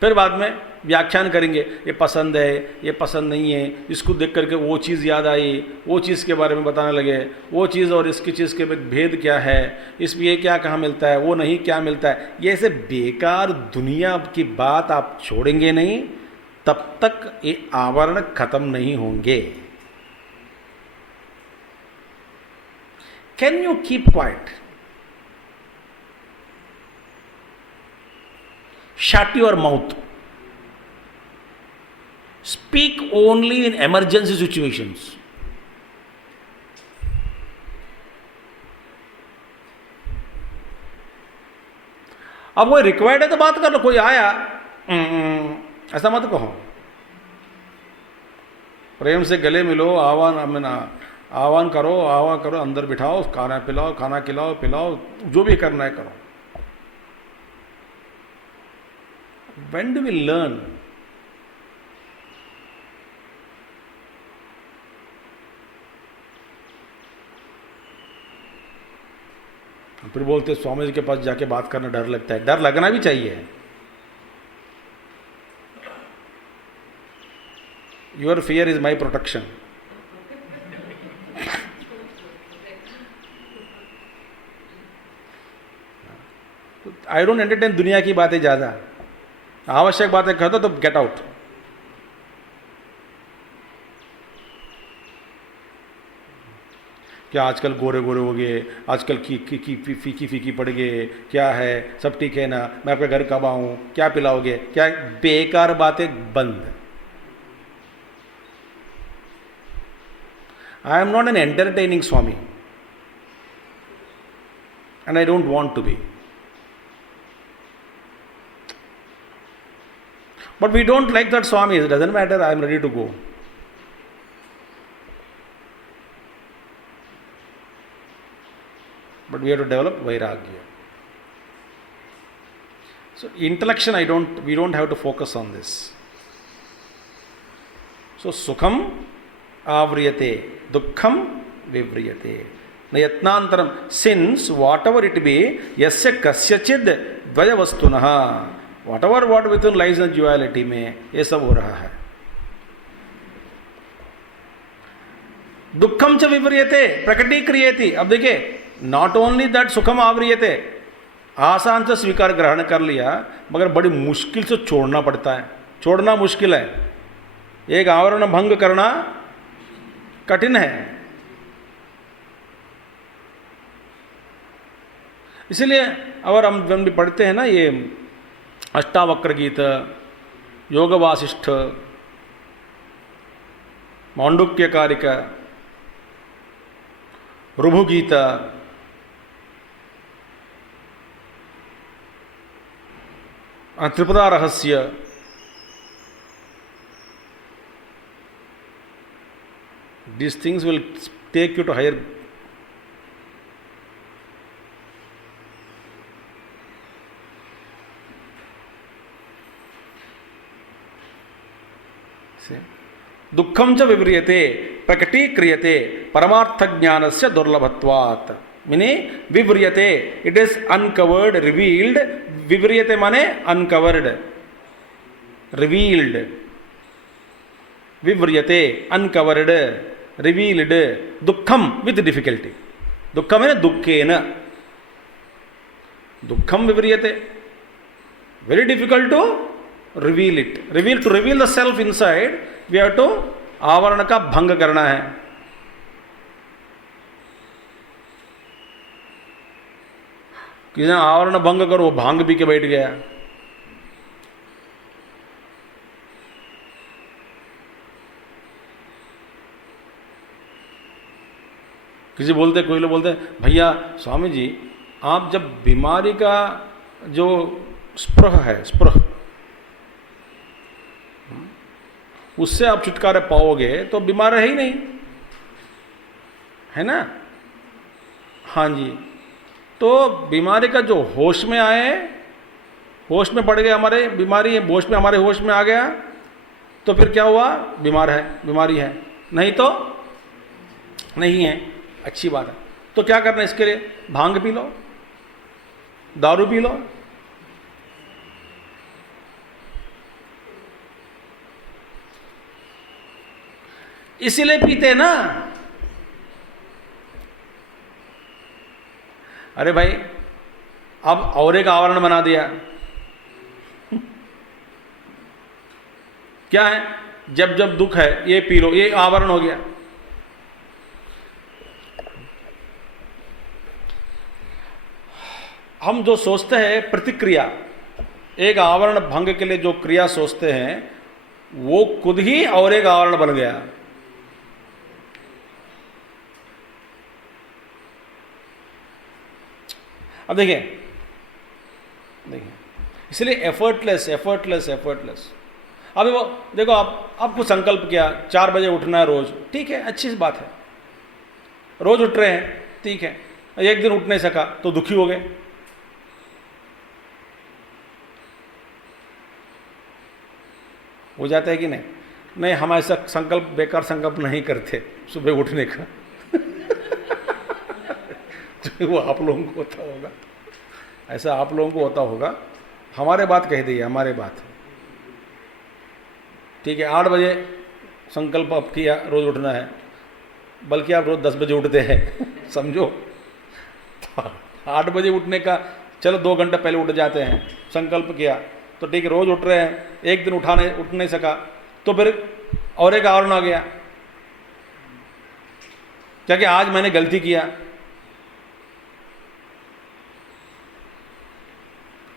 फिर बाद में व्याख्यान करेंगे, ये पसंद है, ये पसंद नहीं है, इसको देख करके वो चीज़ याद आई, वो चीज़ के बारे में बताने लगे, वो चीज़ और इसकी चीज़ के भेद क्या है, इसमें ये क्या कहाँ मिलता है, वो नहीं क्या मिलता है। ये ऐसे बेकार दुनिया की बात आप छोड़ेंगे नहीं, तब तक ये आवरण खत्म नहीं होंगे। Can you keep quiet? Shut your mouth. Speak only in emergency situations. अब वो रिक्वायर्ड है तो बात कर लो, कोई आया ऐसा मत कहो। प्रेम से गले मिलो, आह्वान करो, अंदर बिठाओ, खाना पिलाओ, खाना खिलाओ पिलाओ, जो भी करना है करो। When do we learn? फिर बोलते स्वामी जी के पास जाके बात करना डर लगता है। डर लगना भी चाहिए। Your fear is my protection. I don't entertain दुनिया की बातें ज्यादा, आवश्यक बातें कहता तो गेट आउट। क्या आजकल गोरे गोरे हो गए, आजकल फीकी फीकी पड़ गए, क्या है, सब ठीक है ना, मैं आपके घर कब आऊं, क्या पिलाओगे, क्या बेकार बातें बंद। I am not an entertaining swami and I don't want to be. But we don't like that Swami. It doesn't matter, I am ready to go. But we have to develop vairagya. So intellection, we don't have to focus on this. So sukham avriyate, dukkham vivriyate. Nayatnantaram, since whatever it be, yasya kasyachid dvaya vastunaha, whatever what within lies in duality में ये सब हो रहा है। दुखम च विपर्यते प्रकटीक्रियेति। अब देखिए, नॉट ओनली दैट सुखम आवरियते, आसान से स्वीकार ग्रहण कर लिया, मगर बड़ी मुश्किल से छोड़ना पड़ता है। छोड़ना मुश्किल है, एक आवरण भंग करना कठिन है। इसीलिए अगर हम भी पढ़ते हैं ना ये अष्टावक्र गीत, योग वासिष्ठ, मांडुक्य कारिका, ऋभु गीता, त्रिपदा रहस्य, these things will take you to higher. दुखम च विव्रियते प्रकटीक्रियते परमार्थ ज्ञानस्य दुर्लभत्वात्, मीनी विव्रियते, इट इज अनकवर्ड, रिवील्ड. विव्रियते माने अनकवर्ड, रिवील्ड. विव्रियते अनकवर्ड, रिवील्ड. दुखम विद डिफिकल्टी. दुखम है दुखेन. दुखम विव्रियते, very difficult to reveal it. Reveal, to reveal the self inside we have to आवरण का भंग करना है. किसी ने आवरण भंग करो, वो भांग पी के बैठ गया. किसी बोलते, कोई लोग बोलते हैं भैया स्वामी जी आप जब बीमारी का जो स्पृह है, स्पृह, उससे आप छुटकारा पाओगे तो बीमार है ही नहीं, है ना. हाँ जी. तो बीमारी का जो होश में आए, होश में पड़ गए, हमारे बीमारी है, होश में, हमारे होश में आ गया तो फिर क्या हुआ, बीमार है, बीमारी है, नहीं तो नहीं है. अच्छी बात है. तो क्या करना है इसके लिए, भांग पी लो, दारू पी लो. इसीलिए पीते ना. अरे भाई अब और एक आवरण बना दिया. क्या है, जब जब दुख है ये पी लो, ये आवरण हो गया. हम जो सोचते हैं प्रतिक्रिया, एक आवरण भंग के लिए जो क्रिया सोचते हैं वो खुद ही और एक आवरण बन गया. अब देखिए, देखिए इसलिए एफर्टलेस, एफर्टलेस, एफर्टलेस. अभी वो देखो, आप कुछ संकल्प किया 4 बजे उठना है रोज, ठीक है, अच्छी बात है, रोज उठ रहे हैं, ठीक है. एक दिन उठ नहीं सका तो दुखी हो गए. हो जाता है कि नहीं. नहीं, हम ऐसा संकल्प, बेकार संकल्प नहीं करते सुबह उठने का. वो आप लोगों को होता होगा, ऐसा आप लोगों को होता होगा. हमारे बात कह दी, हमारे बात, ठीक है. 8 बजे संकल्प अब किया रोज उठना है, बल्कि आप रोज 10 बजे उठते हैं. समझो, 8 बजे उठने का, चलो 2 घंटे पहले उठ जाते हैं, संकल्प किया तो ठीक है, रोज उठ रहे हैं. एक दिन उठ नहीं सका तो फिर और एक आवरण आ गया, क्या कि आज मैंने गलती किया,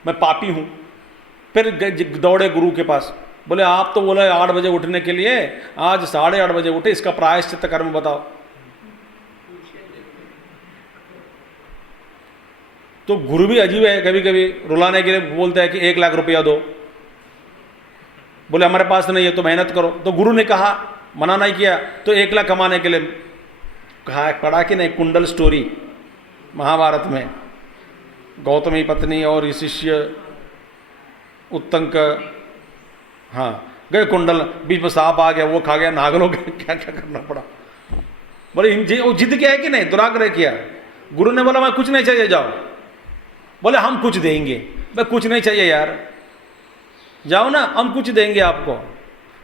मैं पापी हूं. फिर दौड़े गुरु के पास, बोले आप तो बोले 8 बजे उठने के लिए, आज 8:30 बजे उठे, इसका प्रायश्चित कर्म बताओ. तो गुरु भी अजीब है, कभी कभी रुलाने के लिए बोलता है कि 1 लाख रुपया दो. बोले हमारे पास नहीं है तो मेहनत करो. तो गुरु ने कहा, मना नहीं किया, तो 1 लाख कमाने के लिए कहा. पढ़ा कि नहीं कुंडल स्टोरी महाभारत में, गौतमी पत्नी और शिष्य उत्तंक, हाँ गए कुंडल, बीच में सांप आ गया, वो खा गया, नागल हो गया, क्या क्या करना पड़ा. बोले वो जिद किया है कि नहीं, दुराग्रह किया. गुरु ने बोला मैं कुछ नहीं चाहिए, जाओ. बोले हम कुछ देंगे. मैं कुछ नहीं चाहिए यार, जाओ ना, हम कुछ देंगे आपको.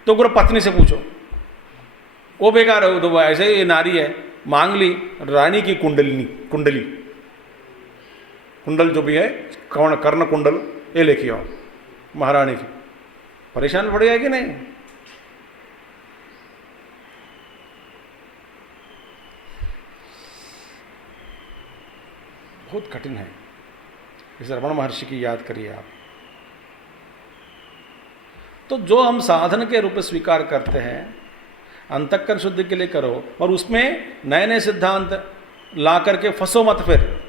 तो गुरु पत्नी से पूछो, वो बेकार है, तो ऐसे ही नारी है, मांग ली रानी की कुंडली, कुंडल जो भी है, कर्ण कुंडल, ये लेके आओ महारानी की. परेशान पड़ गया कि नहीं. बहुत कठिन है. इस रमण महर्षि की याद करिए आप। तो जो हम साधन के रूप में स्वीकार करते हैं, अंतःकरण शुद्धि के लिए करो, और उसमें नए नए सिद्धांत ला करके फंसो मत। फिर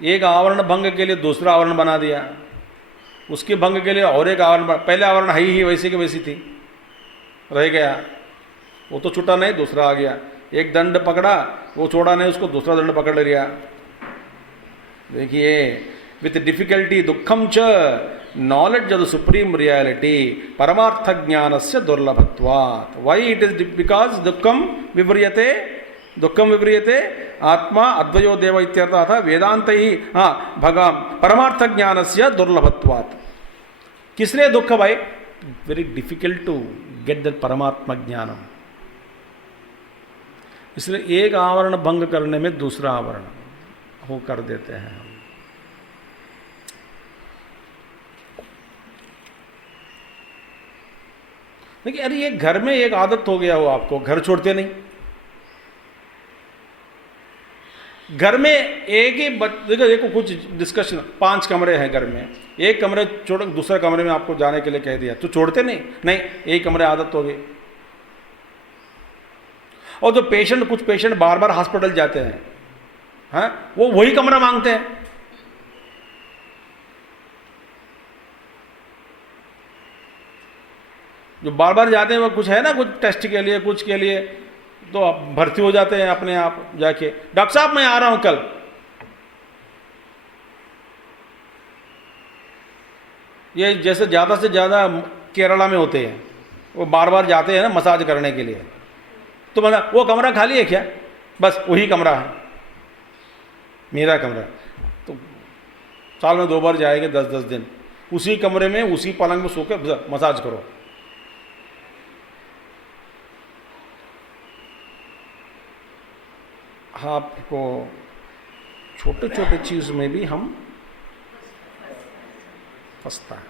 एक आवरण भंग के लिए दूसरा आवरण बना दिया, उसके भंग के लिए और एक आवरण, पहले आवरण है ही वैसे की वैसी थी, रह गया, वो तो छूटा नहीं, दूसरा आ गया। एक दंड पकड़ा, वो छोड़ा नहीं, उसको दूसरा दंड पकड़ लिया। देखिए, विथ डिफिकल्टी दुखम च knowledge of the supreme reality परमार्थ ज्ञान से दुर्लभत्वात्। वाई इट इज बिकॉज दुखम विव्रियते आत्मा अद्वयो देव इत्यर्थः था वेदांत ही भगवान परमार्थ ज्ञान से दुर्लभत्वात्। किस लिए दुख भाई? Very difficult to get that परमात्मा ज्ञानम। इसलिए एक आवरण भंग करने में दूसरा आवरण हो कर देते हैं हम। देखिए, अरे ये घर में एक आदत हो गया हो आपको, घर छोड़ते नहीं। घर में एक ही देखो कुछ डिस्कशन, 5 कमरे हैं घर में, एक कमरे छोड़ दूसरे कमरे में आपको जाने के लिए कह दिया, तो छोड़ते नहीं, एक कमरे आदत हो गई। और जो पेशेंट, कुछ पेशेंट बार बार हॉस्पिटल जाते हैं, हाँ, वो वही कमरा मांगते हैं। जो बार बार जाते हैं वो कुछ है ना, कुछ टेस्ट के लिए, कुछ के लिए, तो आप भर्ती हो जाते हैं अपने आप जाके, डॉक्टर साहब मैं आ रहा हूं कल। ये जैसे ज़्यादा से ज़्यादा केरला में होते हैं, वो बार बार जाते हैं ना मसाज करने के लिए, तो मतलब वो कमरा खाली है क्या? बस वही कमरा है मेरा कमरा। तो साल में 2 बार जाएंगे, 10-10 दिन उसी कमरे में, उसी पलंग में सो के मसाज करो। आपको छोटे छोटे चीज में भी हम फंसता है।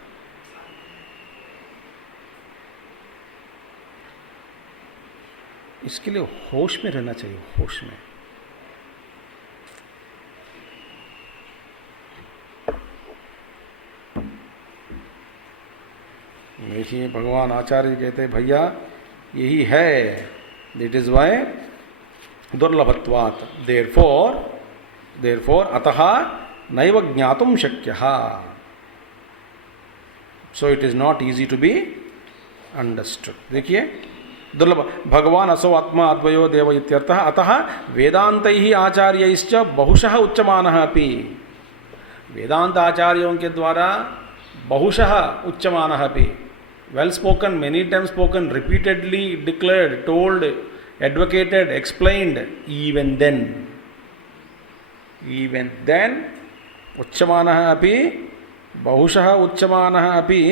इसके लिए होश में रहना चाहिए, होश में। देखिए, भगवान आचार्य कहते हैं भैया यही है, दैट इज वाई दुर्लभत्वात्, देयरफॉर अतः नैव ज्ञातुम शक्यः, so it is not easy to be understood. देखिए, दुर्लभ भगवान असो आत्मा अद्वयो देव इत्यर्थः अतः वेदांतैः आचार्यैश्च बहुशः उच्यमानः अपि। वेदांत आचार्यों के द्वारा बहुशः उच्यमानः अपि, well spoken, many times spoken, repeatedly declared, told, advocated, explained, even then उच्यमानः अपि, बहुशः उच्यमानः अपि,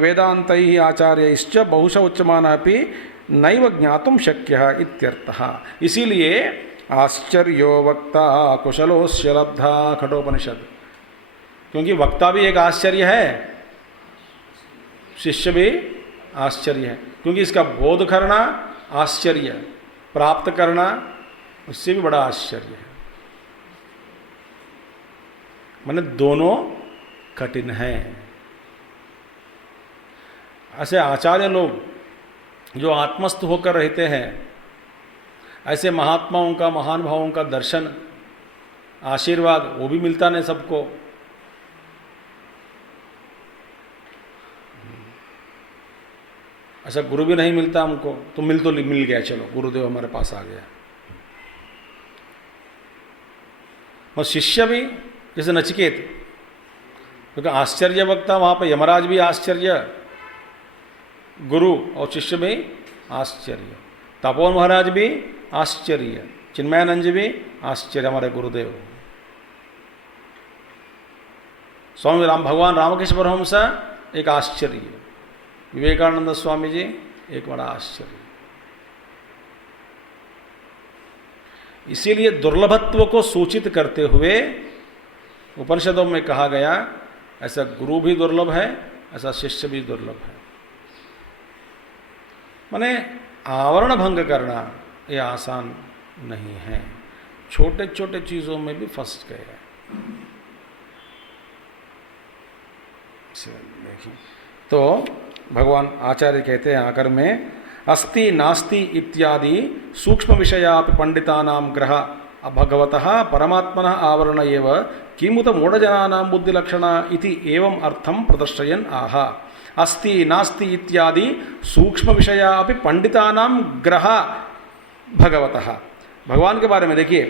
वेदान्तैः आचार्यैश्च बहुशः उच्यमानः अपि नैव ज्ञातुं शक्यः इत्यर्थः। इसीलिए आश्चर्यो वक्ता कुशलोस्य लब्धा खटोपनिषद, क्योंकि वक्ता भी एक आश्चर्य है, शिष्य भी आश्चर्य है, क्योंकि इसका बोध करना आश्चर्य, प्राप्त करना उससे भी बड़ा आश्चर्य है। माने दोनों कठिन हैं। ऐसे आचार्य लोग जो आत्मस्थ होकर रहते हैं, ऐसे महात्माओं का, महानुभावों का दर्शन, आशीर्वाद वो भी मिलता नहीं सबको। ऐसा गुरु भी नहीं मिलता हमको, तो मिल गया, चलो गुरुदेव हमारे पास आ गया। और शिष्य भी, जैसे नचिकेत, क्योंकि आश्चर्य वक्ता, वहाँ पर यमराज भी आश्चर्य, गुरु और शिष्य भी आश्चर्य, तपोवन महाराज भी आश्चर्य, चिन्मयानंद जी भी आश्चर्य, हमारे गुरुदेव। स्वामी भगवान रामकृष्ण परमहंस एक आश्चर्य, विवेकानंद स्वामी जी एक बड़ा आश्चर्य। इसीलिए दुर्लभत्व को सूचित करते हुए उपनिषदों में कहा गया, ऐसा गुरु भी दुर्लभ है, ऐसा शिष्य भी दुर्लभ है। माने आवरण भंग करना ये आसान नहीं है। छोटे छोटे चीजों में भी फंस गए हैं। देखिए, तो भगवान आचार्य कहते हैं आकर में, अस्ति नास्ति इत्यादि सूक्ष्म विषयापि पंडितानां ग्रह भगवतः परमात्मनः आवरण एव किमुत मूढ़जनानां बुद्धिलक्षणा इति एवं अर्थं प्रदर्शयन् आह। अस्ति नास्ति इत्यादि सूक्ष्म विषयापि पंडितानां ग्रह भगवतः, भगवान के बारे में देखिए,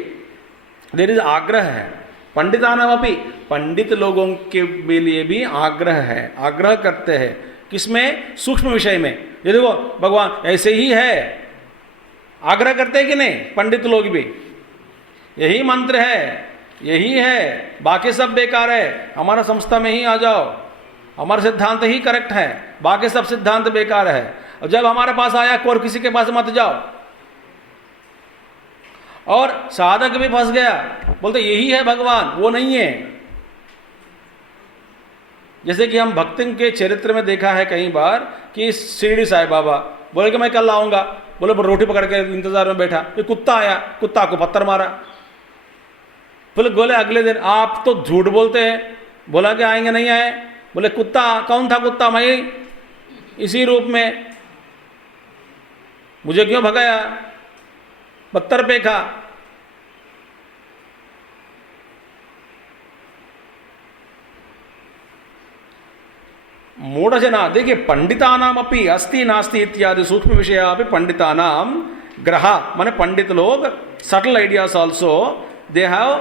देयर इज आग्रह है, पंडितानाम अपि, पंडित लोगों के लिए भी आग्रह है, आग्रह करते हैं किसमें? सूक्ष्म विषय में। ये देखो भगवान ऐसे ही है, आग्रह करते हैं कि नहीं? पंडित लोग भी यही मंत्र है, यही है, बाकी सब बेकार है, हमारा संस्था में ही आ जाओ, हमारा सिद्धांत ही करेक्ट है, बाकी सब सिद्धांत बेकार है, और जब हमारे पास आया और किसी के पास मत जाओ। और साधक भी फंस गया, बोलते यही है भगवान, वो नहीं है। जैसे कि हम भक्ति के चरित्र में देखा है कई बार कि शिरडी साईं बाबा बोले कि मैं कल आऊंगा, बोले रोटी पकड़ के इंतजार में बैठा, ये कुत्ता आया, कुत्ता को पत्थर मारा। बोले अगले दिन आप तो झूठ बोलते हैं, बोला कि आएंगे, नहीं आए। बोले कुत्ता, कौन था कुत्ता? मैं इसी रूप में, मुझे क्यों भगाया? पत्थर फेंका। मूढ़जना, देखिए पंडितानाम अपि अस्ति नास्ति इत्यादि सूक्ष्म विषया अपि पंडितानाम ग्रह, माने पंडित लोग, subtle ideas also they have,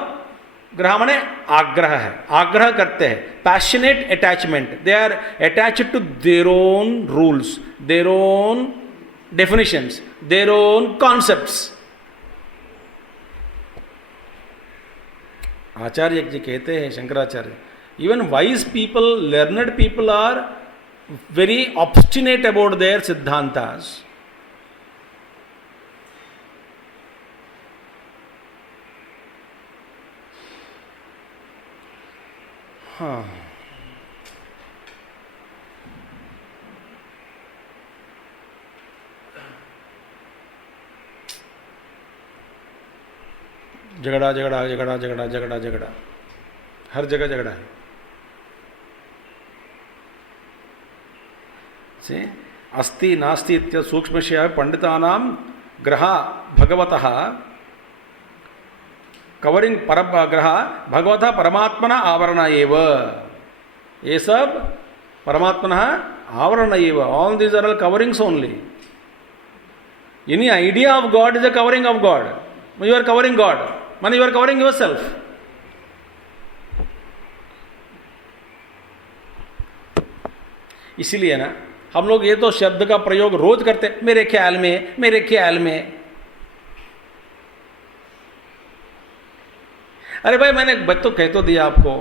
ग्रह माने आग्रह है, आग्रह करते हैं, passionate attachment, they are attached to their own rules, their own definitions, their own concepts. Acharya ji कहते हैं, Shankaracharya, even wise people, learned people are very obstinate about their siddhantas. हाँ, झगड़ा झगड़ा झगड़ा झगड़ा झगड़ा झगड़ा, हर जगह झगड़ा है। अस्ति नास्ति इत्य सूक्ष्मविषय पंडितानां ग्रह भगवतः कवरिंग पर ग्रह भगवतः परमात्मना आवरण एव, ये सब परमात्मना आवरण एव, all these are all coverings only. Any idea of God is a covering of God, you are covering God, माने you are covering your self. इसीलिए ना हम लोग ये तो शब्द का प्रयोग रोज करते, मेरे ख्याल में, मेरे ख्याल में। अरे भाई, मैंने तो कह तो दिया आपको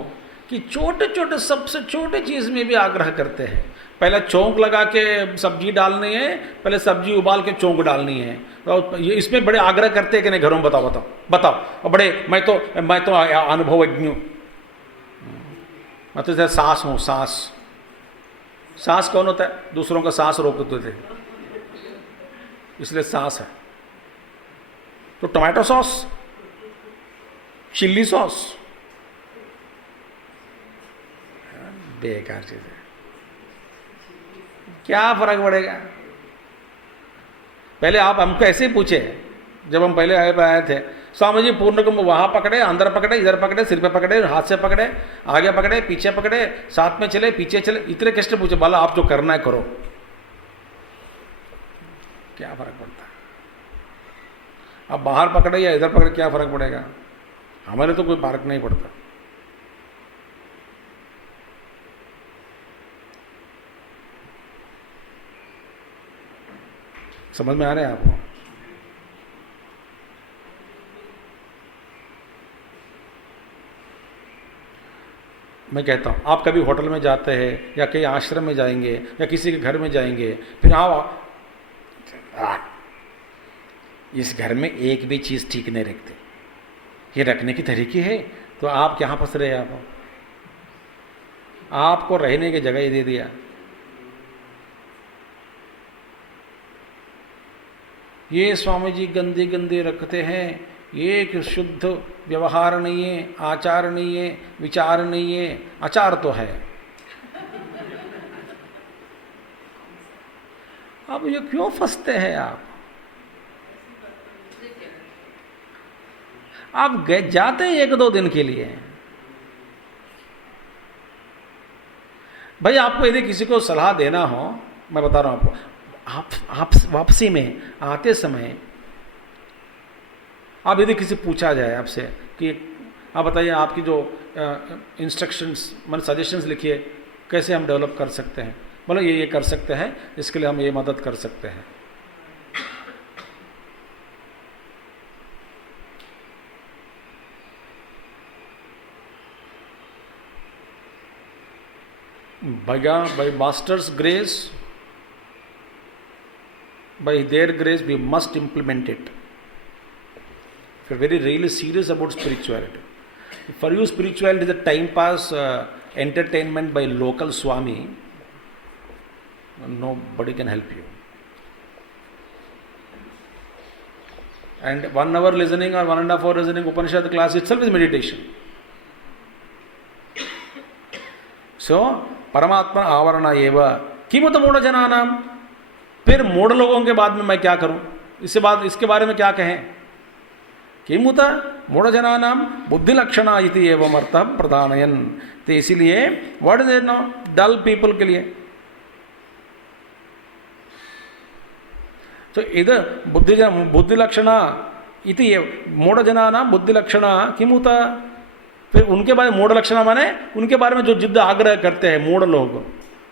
कि छोटे छोटे, सबसे छोटे चीज में भी आग्रह करते हैं। पहले चौंक लगा के सब्जी डालनी है, पहले सब्जी उबाल के चौंक डालनी है, तो ये इसमें बड़े आग्रह करते हैं कि नहीं, घरों में बताओ बताओ बताओ। और बड़े मैं तो अनुभवज्ञ हूँ, मैं तो सास हूँ, सास। सांस कौन होता है? दूसरों का सांस रोकते थे, इसलिए सांस है। तो टमाटो सॉस, चिल्ली सॉस, बेकार चीज है, क्या फर्क पड़ेगा? पहले आप हमको ऐसे ही पूछे, जब हम पहले आए थे, स्वामी जी पूर्ण को वहां पकड़े, अंदर पकड़े, इधर पकड़े, सिर पे पकड़े, हाथ से पकड़े, आगे पकड़े, पीछे पकड़े, साथ में चले, पीछे चले, इतने कष्ट पूछे। बोला आप जो करना है करो, क्या फर्क पड़ता है? अब बाहर पकड़े या इधर पकड़े, क्या फर्क पड़ेगा? हमारे तो कोई फर्क नहीं पड़ता। समझ में आ रहे हैं आपको? मैं कहता हूँ, आप कभी होटल में जाते हैं या कहीं आश्रम में जाएंगे या किसी के घर में जाएंगे, फिर आप इस घर में एक भी चीज़ ठीक नहीं रखते, ये रखने की तरीके है, तो आप कहाँ फंस रहे हैं? आपको रहने की जगह ही दे दिया। ये स्वामी जी गंदे गंदे रखते हैं, एक शुद्ध व्यवहार नहीं है, आचार नहीं है, विचार नहीं है, आचार तो है। अब ये क्यों फंसते हैं आप जाते हैं 1-2 दिन के लिए। भाई आपको यदि किसी को सलाह देना हो, मैं बता रहा हूं आपको, आप वापसी में आते समय आप यदि किसी पूछा जाए आपसे कि आप बताइए आपकी जो इंस्ट्रक्शंस मतलब सजेशंस लिखिए कैसे हम डेवलप कर सकते हैं, बोलो ये कर सकते हैं, इसके लिए हम ये मदद कर सकते हैं। by master's grace, by their grace we must implement it. If you're very really serious about spirituality, for you spirituality is a time pass entertainment by local swami, nobody can help you. And 1 hour listening or 1.5 hour listening Upanishad class itself is meditation. So परमात्मा आवरण एव किमुत मूढ़ जनानाम, फिर मूढ़ लोगों के बाद में मैं क्या करूं, इसके बारे में क्या कहें। किमुत मूढ़ जनानाम बुद्धि लक्षणा इति एवं अर्थः प्रधानयन, तो इसीलिए what is it now dull people के लिए। तो इधर बुद्धि लक्षणा इति मूढ़ जनानाम बुद्धि लक्षणा किमुत, फिर उनके बारे में मूढ़ लक्षण माने उनके बारे में जो जिद्द आग्रह करते हैं मूढ़ लोग,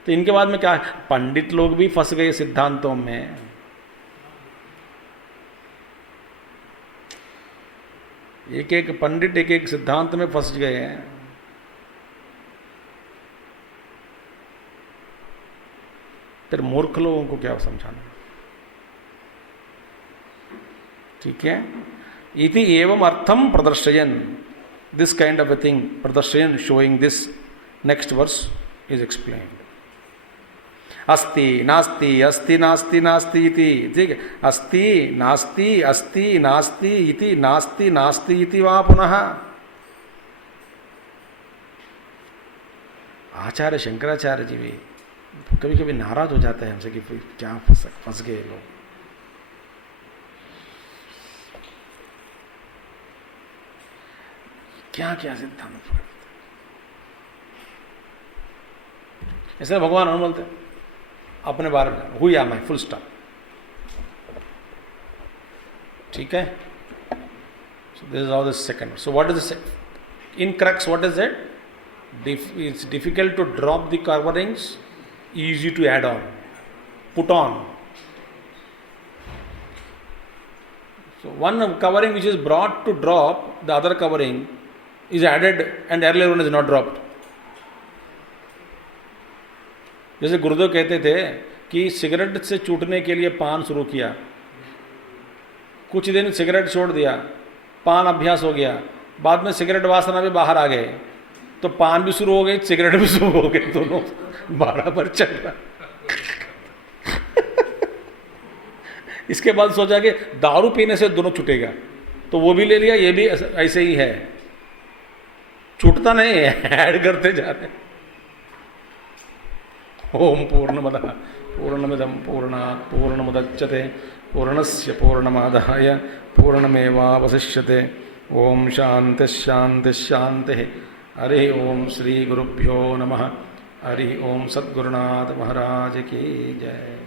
तो इनके बाद में क्या, पंडित लोग भी फंस गए सिद्धांतों में। एक पंडित एक सिद्धांत में फंस गए हैं। फिर मूर्ख लोगों को क्या समझाना। ठीक है, इति एवं अर्थम प्रदर्शयन, this kind of a thing, Pradarshyan, showing this next verse is explained. अस्ति नास्ति अस्ति नास्ति नास्ति इति, ठीक है, अस्ति नास्ति अस्ति नास्ति इति नास्ति नास्ति इति वा पुनः। आचार्य शंकराचार्य जी भी कभी कभी नाराज हो जाते हैं हमसे कि क्या फंस गए लोग। क्या क्या सिद्धांत ऐसे भगवान हम बोलते अपने बारे में, हुई आ मैं फुल स्टॉप। ठीक है, so this is all this second. So what is in crux, what is it, it's difficult to drop the coverings, easy to add on, put on. So one covering which is brought to drop, the other covering is added and earlier one is not dropped. जैसे गुरुदेव कहते थे कि cigarette से छूटने के लिए पान शुरू किया, कुछ दिन सिगरेट छोड़ दिया, पान अभ्यास हो गया, बाद में सिगरेट वासना भी बाहर आ गए, तो पान भी शुरू हो गई, सिगरेट भी शुरू हो गई, दोनों बराबर चल रहा। इसके बाद सोचा कि दारू पीने से दोनों छूटेगा, तो वो भी ले लिया, ये भी ऐसे ही है, छूटता नहीं है, ऐड करते जा रहे। ओम पूर्णमदः पूर्णमिदं पूर्णात् पूर्णमुदच्यते पूर्णस्य पूर्णमादाय पूर्णमेवावशिष्यते। ओम शांति शांति शांति। हरि ओम श्री गुरुभ्यो नमः। हरि ओम सद्गुरुनाथ महाराज की जय।